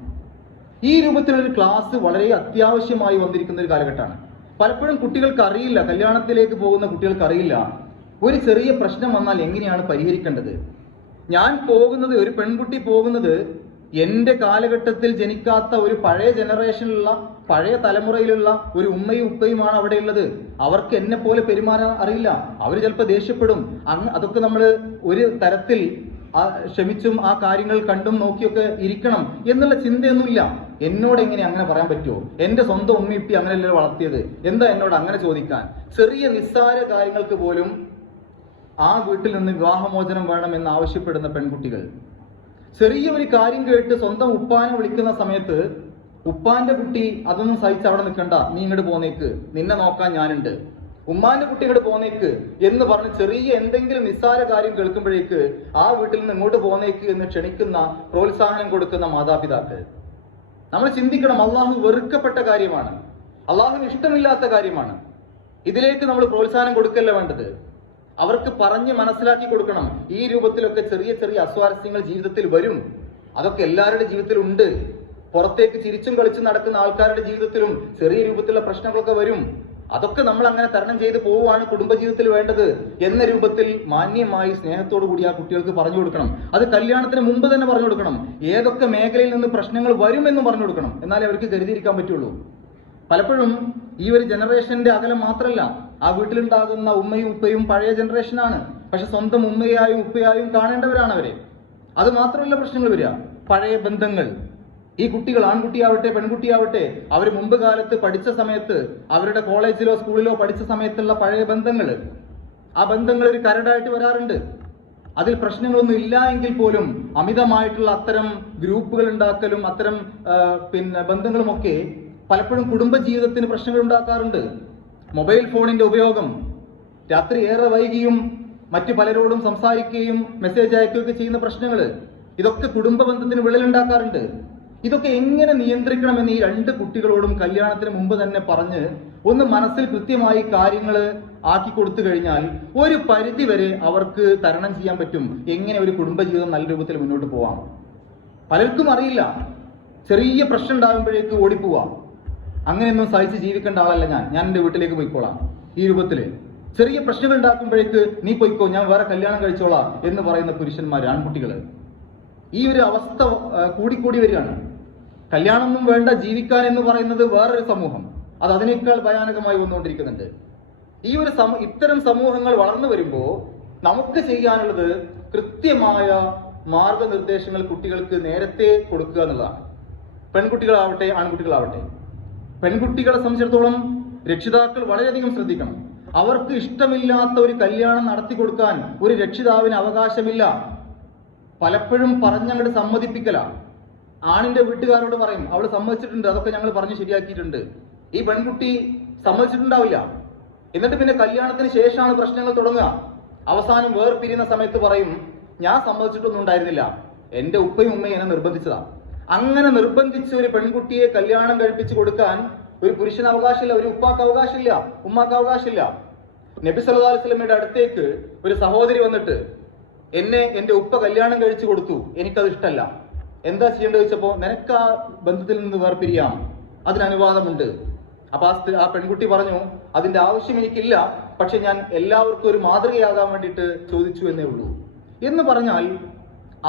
ഈ രൂപത്തിലൊരു ക്ലാസ് വളരെ അത്യാവശ്യമായി വന്നിരിക്കുന്ന ഒരു കാലഘട്ടമാണ്. പലപ്പോഴും കുട്ടികൾക്ക് അറിയില്ല, കല്യാണത്തിലേക്ക് പോകുന്ന കുട്ടികൾക്ക് അറിയില്ല ഒരു ചെറിയ പ്രശ്നം വന്നാൽ എങ്ങനെയാണ് പരിഹരിക്കേണ്ടത്. ഞാൻ പോകുന്നത്, ഒരു പെൺകുട്ടി പോകുന്നത് എന്റെ കാലഘട്ടത്തിൽ ജനിക്കാത്ത ഒരു പഴയ ജനറേഷനിലുള്ള, പഴയ തലമുറയിലുള്ള ഒരു ഉമ്മയും ഉപ്പയുമാണ് അവിടെ ഉള്ളത്. അവർക്ക് എന്നെ പോലെ പെരുമാറാൻ അറിയില്ല. അവർ ചിലപ്പോൾ ദേഷ്യപ്പെടും. അതൊക്കെ നമ്മൾ ഒരു തരത്തിൽ ക്ഷമിച്ചും ആ കാര്യങ്ങൾ കണ്ടും നോക്കിയൊക്കെ ഇരിക്കണം എന്നുള്ള ചിന്തയൊന്നുമില്ല. എന്നോട് എങ്ങനെ അങ്ങനെ പറയാൻ പറ്റുമോ? എന്റെ സ്വന്തം ഉമ്മയിപ്പി അങ്ങനെയല്ലേ വളർത്തിയത്, എന്താ എന്നോട് അങ്ങനെ ചോദിക്കാൻ? ചെറിയ നിസ്സാര കാര്യങ്ങൾക്ക് പോലും ആ വീട്ടിൽ നിന്ന് വിവാഹമോചനം വേണമെന്ന് ആവശ്യപ്പെടുന്ന പെൺകുട്ടികൾ. ചെറിയ ഒരു കാര്യം കേട്ട് സ്വന്തം ഉപ്പാനെ വിളിക്കുന്ന സമയത്ത് ഉപ്പാന്റെ കുട്ടി അതൊന്നും സഹിച്ച് അവിടെ നിൽക്കണ്ട, നീ ഇങ്ങോട്ട് പോന്നേക്ക്, നിന്നെ നോക്കാൻ ഞാനുണ്ട്, ഉമ്മാന്റെ കുട്ടി ഇങ്ങോട്ട് പോന്നേക്ക് എന്ന് പറഞ്ഞ് ചെറിയ എന്തെങ്കിലും നിസ്സാര കാര്യം കേൾക്കുമ്പോഴേക്ക് ആ വീട്ടിൽ നിന്ന് ഇങ്ങോട്ട് പോന്നേക്ക് എന്ന് ക്ഷണിക്കുന്ന, പ്രോത്സാഹനം കൊടുക്കുന്ന മാതാപിതാക്കൾ. നമ്മൾ ചിന്തിക്കണം, അള്ളാഹു വെറുക്കപ്പെട്ട കാര്യമാണ്, അള്ളാഹുവിന് ഇഷ്ടമില്ലാത്ത കാര്യമാണ്. ഇതിലേക്ക് നമ്മൾ പ്രോത്സാഹനം കൊടുക്കല്ല വേണ്ടത്. അവർക്ക് പറഞ്ഞ് മനസ്സിലാക്കി കൊടുക്കണം. ഈ രൂപത്തിലൊക്കെ ചെറിയ ചെറിയ അസ്വാരസ്യങ്ങൾ ജീവിതത്തിൽ വരും. അതൊക്കെ എല്ലാവരുടെ ജീവിതത്തിലും ഉണ്ട്. പുറത്തേക്ക് ചിരിച്ചും കളിച്ചും നടക്കുന്ന ആൾക്കാരുടെ ജീവിതത്തിലും ചെറിയ രൂപത്തിലുള്ള പ്രശ്നങ്ങളൊക്കെ വരും. അതൊക്കെ നമ്മൾ അങ്ങനെ തരണം ചെയ്ത് പോവുകയാണ് കുടുംബജീവിതത്തിൽ വേണ്ടത് എന്ന രൂപത്തിൽ മാന്യമായി സ്നേഹത്തോടു കൂടി ആ കുട്ടികൾക്ക് പറഞ്ഞു കൊടുക്കണം. അത് കല്യാണത്തിന് മുമ്പ് തന്നെ പറഞ്ഞു കൊടുക്കണം. ഏതൊക്കെ മേഖലയിൽ നിന്ന് പ്രശ്നങ്ങൾ വരുമെന്നും പറഞ്ഞു കൊടുക്കണം. എന്നാലേ അവർക്ക് കരുതിയിരിക്കാൻ പറ്റുള്ളൂ. പലപ്പോഴും ഈ ഒരു ജനറേഷന്റെ അകലം മാത്രമല്ല, ആ വീട്ടിലുണ്ടാകുന്ന ഉമ്മയും ഉപ്പയും പഴയ ജനറേഷനാണ്. പക്ഷെ സ്വന്തം ഉമ്മയായും ഉപ്പയായും കാണേണ്ടവരാണ് അവരെ. അത് മാത്രമല്ല പ്രശ്നങ്ങൾ വരിക, പഴയ ബന്ധങ്ങൾ. ഈ കുട്ടികൾ, ആൺകുട്ടിയാവട്ടെ പെൺകുട്ടിയാവട്ടെ, അവർ മുമ്പ് കാലത്ത് പഠിച്ച സമയത്ത്, അവരുടെ കോളേജിലോ സ്കൂളിലോ പഠിച്ച സമയത്തുള്ള പഴയ ബന്ധങ്ങൾ, ആ ബന്ധങ്ങൾ ഒരു കരടായിട്ട് വരാറുണ്ട്. അതിൽ പ്രശ്നങ്ങളൊന്നും ഇല്ല എങ്കിൽ പോലും അമിതമായിട്ടുള്ള അത്തരം ഗ്രൂപ്പുകൾ ഉണ്ടാക്കലും അത്തരം ബന്ധങ്ങളുമൊക്കെ പലപ്പോഴും കുടുംബജീവിതത്തിന് പ്രശ്നങ്ങൾ ഉണ്ടാക്കാറുണ്ട്. മൊബൈൽ ഫോണിന്റെ ഉപയോഗം, രാത്രി ഏറെ വൈകിയും മറ്റു പലരോടും സംസാരിക്കുകയും മെസ്സേജ് അയക്കുകയൊക്കെ ചെയ്യുന്ന പ്രശ്നങ്ങൾ, ഇതൊക്കെ കുടുംബ ബന്ധത്തിന് വിള്ളലുണ്ടാക്കാറുണ്ട്. ഇതൊക്കെ എങ്ങനെ നിയന്ത്രിക്കണമെന്ന് ഈ രണ്ട് കുട്ടികളോടും കല്യാണത്തിന് മുമ്പ് തന്നെ പറഞ്ഞ് ഒന്ന് മനസ്സിൽ കൃത്യമായി കാര്യങ്ങൾ ആക്കി കൊടുത്തു കഴിഞ്ഞാൽ ഒരു പരിധി വരെ അവർക്ക് തരണം ചെയ്യാൻ പറ്റും. എങ്ങനെ ഒരു കുടുംബജീവിതം നല്ല രൂപത്തിൽ മുന്നോട്ട് പോവാം. പലർക്കും അറിയില്ല. ചെറിയ പ്രശ്നം ഉണ്ടാകുമ്പോഴേക്ക് ഓടിപ്പോവാം. അങ്ങനെയൊന്നും സഹിച്ച് ജീവിക്കേണ്ട ആളല്ല ഞാൻ എൻ്റെ വീട്ടിലേക്ക് പോയിക്കോളാം. ഈ രൂപത്തില് ചെറിയ പ്രശ്നങ്ങൾ ഉണ്ടാക്കുമ്പോഴേക്ക് നീ പോയിക്കോ, ഞാൻ വേറെ കല്യാണം കഴിച്ചോളാം എന്ന് പറയുന്ന പുരുഷന്മാർ, ആൺകുട്ടികൾ. ഈ ഒരു അവസ്ഥ കൂടിക്കൂടി വരികയാണ്. കല്യാണമൊന്നും വേണ്ട, ജീവിക്കാൻ എന്ന് പറയുന്നത് വേറൊരു സമൂഹം, അത് അതിനേക്കാൾ ഭയാനകമായി വന്നുകൊണ്ടിരിക്കുന്നുണ്ട്. ഈ ഒരു ഇത്തരം സമൂഹങ്ങൾ വളർന്നു വരുമ്പോൾ നമുക്ക് ചെയ്യാനുള്ളത് കൃത്യമായ മാർഗനിർദ്ദേശങ്ങൾ കുട്ടികൾക്ക് നേരത്തെ കൊടുക്കുക എന്നുള്ളതാണ്. പെൺകുട്ടികളാവട്ടെ ആൺകുട്ടികളാവട്ടെ. പെൺകുട്ടികളെ സംബന്ധിച്ചിടത്തോളം രക്ഷിതാക്കൾ വളരെയധികം ശ്രദ്ധിക്കണം. അവർക്ക് ഇഷ്ടമില്ലാത്ത ഒരു കല്യാണം നടത്തി കൊടുക്കാൻ ഒരു രക്ഷിതാവിന് അവകാശമില്ല. പലപ്പോഴും പറഞ്ഞങ്ങോട്ട് സമ്മതിപ്പിക്കല. ആണിന്റെ വീട്ടുകാരോട് പറയും, അവൾ സമ്മതിച്ചിട്ടുണ്ട്, അതൊക്കെ ഞങ്ങൾ പറഞ്ഞ് ശരിയാക്കിയിട്ടുണ്ട്. ഈ പെൺകുട്ടി സമ്മതിച്ചിട്ടുണ്ടാവില്ല. എന്നിട്ട് പിന്നെ കല്യാണത്തിന് ശേഷമാണ് പ്രശ്നങ്ങൾ തുടങ്ങുക. അവസാനം വേർപിരിയുന്ന സമയത്ത് പറയും, ഞാൻ സമ്മതിച്ചിട്ടൊന്നും ഉണ്ടായിരുന്നില്ല, എന്റെ ഉപ്പയും ഉമ്മയും എന്നെ നിർബന്ധിച്ചതാ. അങ്ങനെ നിർബന്ധിച്ച് ഒരു പെൺകുട്ടിയെ കല്യാണം കഴിപ്പിച്ചു കൊടുക്കാൻ ഒരു പുരുഷന് അവകാശമില്ല, ഒരു ഉപ്പാക്ക് അവകാശമില്ല, ഉമ്മാക്ക് അവകാശമില്ല. നബി സല്ലല്ലാഹു അലൈഹി വസല്ലമയുടെ അടുത്തേക്ക് ഒരു സഹോദരി വന്നിട്ട്, എന്നെ എന്റെ ഉപ്പ കല്യാണം കഴിച്ചു കൊടുത്തു, എനിക്കത് ഇഷ്ടമല്ല, എന്താ ചെയ്യേണ്ടത് ചോദിച്ചപ്പോ, നിനക്ക് ആ ബന്ധത്തിൽ നിന്ന് വേർപിരിയാം, അതിന് അനുവാദമുണ്ട്. അപ്പൊ ആ പെൺകുട്ടി പറഞ്ഞു, അതിന്റെ ആവശ്യം എനിക്കില്ല, പക്ഷെ ഞാൻ എല്ലാവർക്കും ഒരു മാതൃകയാകാൻ വേണ്ടിയിട്ട് ചോദിച്ചു എന്നേ ഉള്ളൂ എന്ന് പറഞ്ഞാൽ,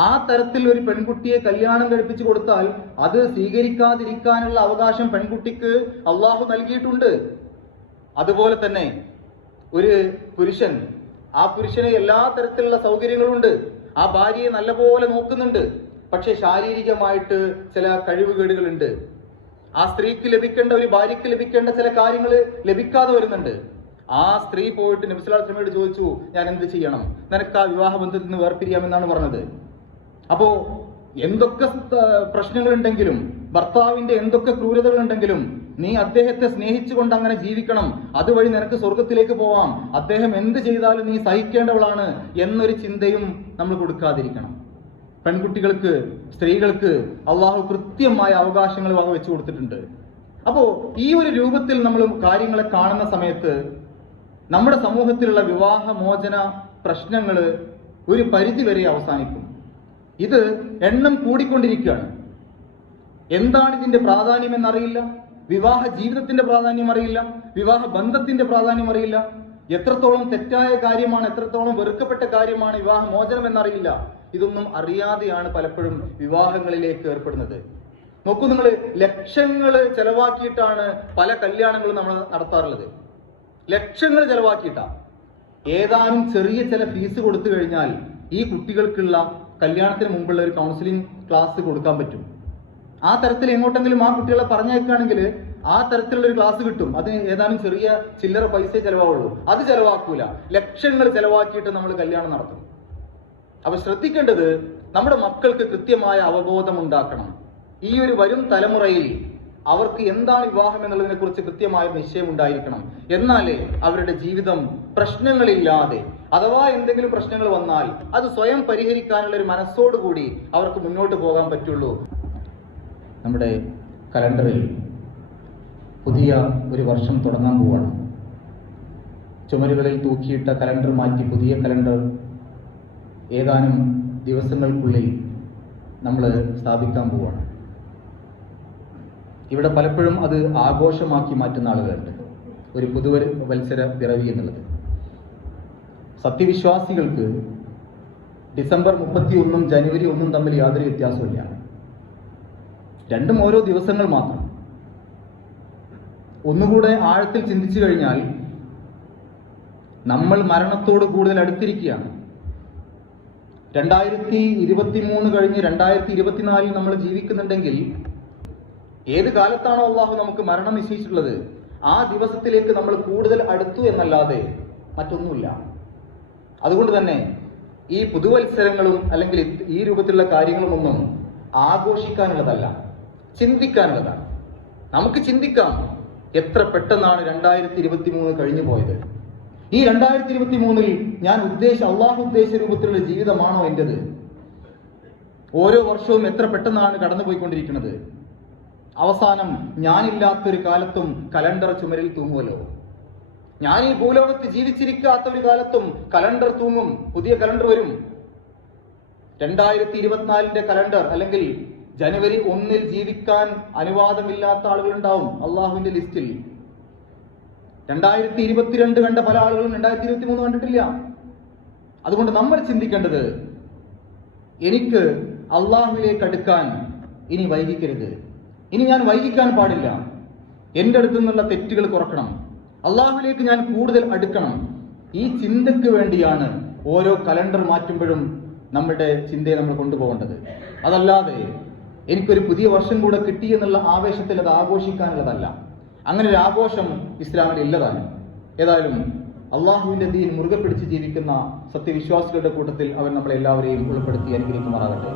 ആ തരത്തിൽ ഒരു പെൺകുട്ടിയെ കല്യാണം കഴിപ്പിച്ചു കൊടുത്താൽ അത് സ്വീകരിക്കാതിരിക്കാനുള്ള അവകാശം പെൺകുട്ടിക്ക് അള്ളാഹു നൽകിയിട്ടുണ്ട്. അതുപോലെ തന്നെ ഒരു പുരുഷൻ ആ പുരുഷന് എല്ലാ തരത്തിലുള്ള സൗകര്യങ്ങളുണ്ട്, ആ ഭാര്യയെ നല്ലപോലെ നോക്കുന്നുണ്ട്. പക്ഷെ ശാരീരികമായിട്ട് ചില കഴിവുകേടുകളുണ്ട്. ആ സ്ത്രീക്ക് ലഭിക്കേണ്ട, ഒരു ഭാര്യയ്ക്ക് ലഭിക്കേണ്ട ചില കാര്യങ്ങൾ ലഭിക്കാതെ വരുന്നുണ്ട്. ആ സ്ത്രീ പോയിട്ട് നബി സ്വല്ലല്ലാഹു അലൈഹി വസല്ലമയോട് ചോദിച്ചു, ഞാൻ എന്ത് ചെയ്യണം, നിനക്ക് ആ വിവാഹ ബന്ധത്തിൽ നിന്ന് വേർപിരിയാമെന്നാണ് പറഞ്ഞത്. അപ്പോ എന്തൊക്കെ പ്രശ്നങ്ങളുണ്ടെങ്കിലും, ഭർത്താവിന്റെ എന്തൊക്കെ ക്രൂരതകളുണ്ടെങ്കിലും, നീ അദ്ദേഹത്തെ സ്നേഹിച്ചുകൊണ്ട് അങ്ങനെ ജീവിക്കണം, അതുവഴി നിനക്ക് സ്വർഗത്തിലേക്ക് പോവാം, അദ്ദേഹം എന്ത് ചെയ്താലും നീ സഹിക്കേണ്ടവളാണ് എന്നൊരു ചിന്തയും നമ്മൾ കൊടുക്കാതിരിക്കണം. പെൺകുട്ടികൾക്ക്, സ്ത്രീകൾക്ക് അള്ളാഹു കൃത്യമായ അവകാശങ്ങൾ വകവെച്ചു കൊടുത്തിട്ടുണ്ട്. അപ്പോ ഈ ഒരു രൂപത്തിൽ നമ്മൾ കാര്യങ്ങളെ കാണുന്ന സമയത്ത് നമ്മുടെ സമൂഹത്തിലുള്ള വിവാഹ മോചന പ്രശ്നങ്ങൾ ഒരു പരിധി വരെ അവസാനിക്കും. ഇത് എണ്ണം കൂടിക്കൊണ്ടിരിക്കുകയാണ്. എന്താണ് ഇതിന്റെ പ്രാധാന്യം എന്നറിയില്ല, വിവാഹ ജീവിതത്തിന്റെ പ്രാധാന്യം അറിയില്ല, വിവാഹ ബന്ധത്തിന്റെ പ്രാധാന്യം അറിയില്ല, എത്രത്തോളം തെറ്റായ കാര്യമാണ്, എത്രത്തോളം വെറുക്കപ്പെട്ട കാര്യമാണ് വിവാഹ മോചനം എന്നറിയില്ല. ഇതൊന്നും അറിയാതെയാണ് പലപ്പോഴും വിവാഹങ്ങളിലേക്ക് ഏർപ്പെടുന്നത്. നോക്കൂ, നിങ്ങൾ ലക്ഷങ്ങൾ ചെലവാക്കിയിട്ടാണ് പല കല്യാണങ്ങളും നമ്മൾ നടത്താറുള്ളത്. ലക്ഷങ്ങൾ ചെലവാക്കിയിട്ടാ. ഏതാനും ചെറിയ ചില ഫീസ് കൊടുത്തു കഴിഞ്ഞാൽ ഈ കുട്ടികൾക്കുള്ള കല്യാണത്തിന് മുമ്പുള്ള ഒരു കൗൺസിലിംഗ് ക്ലാസ് കൊടുക്കാൻ പറ്റും. ആ തരത്തിൽ എങ്ങോട്ടെങ്കിലും ആ കുട്ടികളെ പറഞ്ഞേക്കുകയാണെങ്കിൽ ആ തരത്തിലുള്ള ഒരു ക്ലാസ് കിട്ടും. അതിന് ഏതാനും ചെറിയ ചില്ലറ പൈസ ചെലവാവുള്ളൂ. അത് ചെലവാക്കൂല, ലക്ഷങ്ങൾ ചെലവാക്കിയിട്ട് നമ്മൾ കല്യാണം നടത്തും. അപ്പൊ ശ്രദ്ധിക്കേണ്ടത്, നമ്മുടെ മക്കൾക്ക് കൃത്യമായ അവബോധം ഉണ്ടാക്കണം. ഈ ഒരു വരും തലമുറയിൽ അവർക്ക് എന്താണ് വിവാഹം എന്നുള്ളതിനെ കുറിച്ച് കൃത്യമായ നിശ്ചയം ഉണ്ടായിരിക്കണം. എന്നാലേ അവരുടെ ജീവിതം പ്രശ്നങ്ങളില്ലാതെ, അഥവാ എന്തെങ്കിലും പ്രശ്നങ്ങൾ വന്നാൽ അത് സ്വയം പരിഹരിക്കാനുള്ള ഒരു മനസ്സോടുകൂടി അവർക്ക് മുന്നോട്ട് പോകാൻ പറ്റുള്ളൂ. നമ്മുടെ കലണ്ടറിൽ പുതിയ ഒരു വർഷം തുടങ്ങാൻ പോവാണ്. ചുമരുകളിൽ തൂക്കിയിട്ട കലണ്ടർ മാറ്റി പുതിയ കലണ്ടർ ഏതാനും ദിവസങ്ങൾക്കുള്ളിൽ നമ്മൾ സ്ഥാപിക്കാൻ പോവാണ്. ഇവിടെ പലപ്പോഴും അത് ആഘോഷമാക്കി മാറ്റുന്ന ആളുകളുണ്ട്, ഒരു പുതുവത്സര പിറവി എന്നുള്ളത്. സത്യവിശ്വാസികൾക്ക് ഡിസംബർ 31 ജനുവരി 1 തമ്മിൽ യാതൊരു വ്യത്യാസമില്ല. രണ്ടും ഓരോ ദിവസങ്ങൾ മാത്രം. ഒന്നുകൂടെ ആഴത്തിൽ ചിന്തിച്ചു കഴിഞ്ഞാൽ നമ്മൾ മരണത്തോട് കൂടുതൽ അടുത്തിരിക്കുകയാണ്. 2023 കഴിഞ്ഞ് 2024 നമ്മൾ ജീവിക്കുന്നുണ്ടെങ്കിൽ ഏത് കാലത്താണോ അള്ളാഹു നമുക്ക് മരണം നിശ്ചയിച്ചിട്ടുള്ളത് ആ ദിവസത്തിലേക്ക് നമ്മൾ കൂടുതൽ അടുത്തു എന്നല്ലാതെ മറ്റൊന്നുമില്ല. അതുകൊണ്ട് തന്നെ ഈ പുതുവത്സരങ്ങളും അല്ലെങ്കിൽ ഈ രൂപത്തിലുള്ള കാര്യങ്ങളുമൊന്നും ആഘോഷിക്കാനുള്ളതല്ല, ചിന്തിക്കാനുള്ളതാണ്. നമുക്ക് ചിന്തിക്കാം, എത്ര പെട്ടെന്നാണ് 2023 കഴിഞ്ഞു പോയത്. ഈ 2023 ഞാൻ അള്ളാഹു ഉദ്ദേശിച്ച രൂപത്തിലുള്ള ജീവിതമാണോ എൻ്റെത്? ഓരോ വർഷവും എത്ര പെട്ടെന്നാണ് കടന്നുപോയിക്കൊണ്ടിരിക്കുന്നത്. അവസാനം ഞാനില്ലാത്തൊരു കാലത്തും കലണ്ടർ ചുമരിൽ തൂങ്ങുമല്ലോ. ഞാൻ ഈ ഭൂലോകത്ത് ജീവിച്ചിരിക്കാത്ത ഒരു കാലത്തും കലണ്ടർ തൂങ്ങും, പുതിയ കലണ്ടർ വരും. 2024 കലണ്ടർ അല്ലെങ്കിൽ ജനുവരി 1 ജീവിക്കാൻ അനുവാദമില്ലാത്ത ആളുകളുണ്ടാവും അള്ളാഹുവിന്റെ ലിസ്റ്റിൽ. 2022 കണ്ട പല ആളുകളും 2023 കണ്ടിട്ടില്ല. അതുകൊണ്ട് നമ്മൾ ചിന്തിക്കേണ്ടത്, എനിക്ക് അള്ളാഹുവിലേക്ക് അടുക്കാൻ ഇനി വൈകിക്കരുത്, ഇനി ഞാൻ വൈകിക്കാൻ പാടില്ല, എൻ്റെ അടുത്തു നിന്നുള്ള തെറ്റുകൾ കുറക്കണം, അള്ളാഹുവിലേക്ക് ഞാൻ കൂടുതൽ അടുക്കണം. ഈ ചിന്തയ്ക്ക് വേണ്ടിയാണ് ഓരോ കലണ്ടർ മാറ്റുമ്പോഴും നമ്മുടെ ചിന്തയെ നമ്മൾ കൊണ്ടുപോകേണ്ടത്. അതല്ലാതെ എനിക്കൊരു പുതിയ വർഷം കൂടെ കിട്ടി എന്നുള്ള ആവേശത്തിൽ അത് ആഘോഷിക്കാനുള്ളതല്ല. അങ്ങനെ ഒരു ആഘോഷം ഇസ്ലാമിൽ ഇല്ലതാണ്. ഏതായാലും അള്ളാഹുവിന്റെ ദീൻ മുറുകെ പിടിച്ച് ജീവിക്കുന്ന സത്യവിശ്വാസികളുടെ കൂട്ടത്തിൽ അവൻ നമ്മളെല്ലാവരെയും ഉൾപ്പെടുത്തി അനുഗ്രഹിക്കുമാറാകട്ടെ.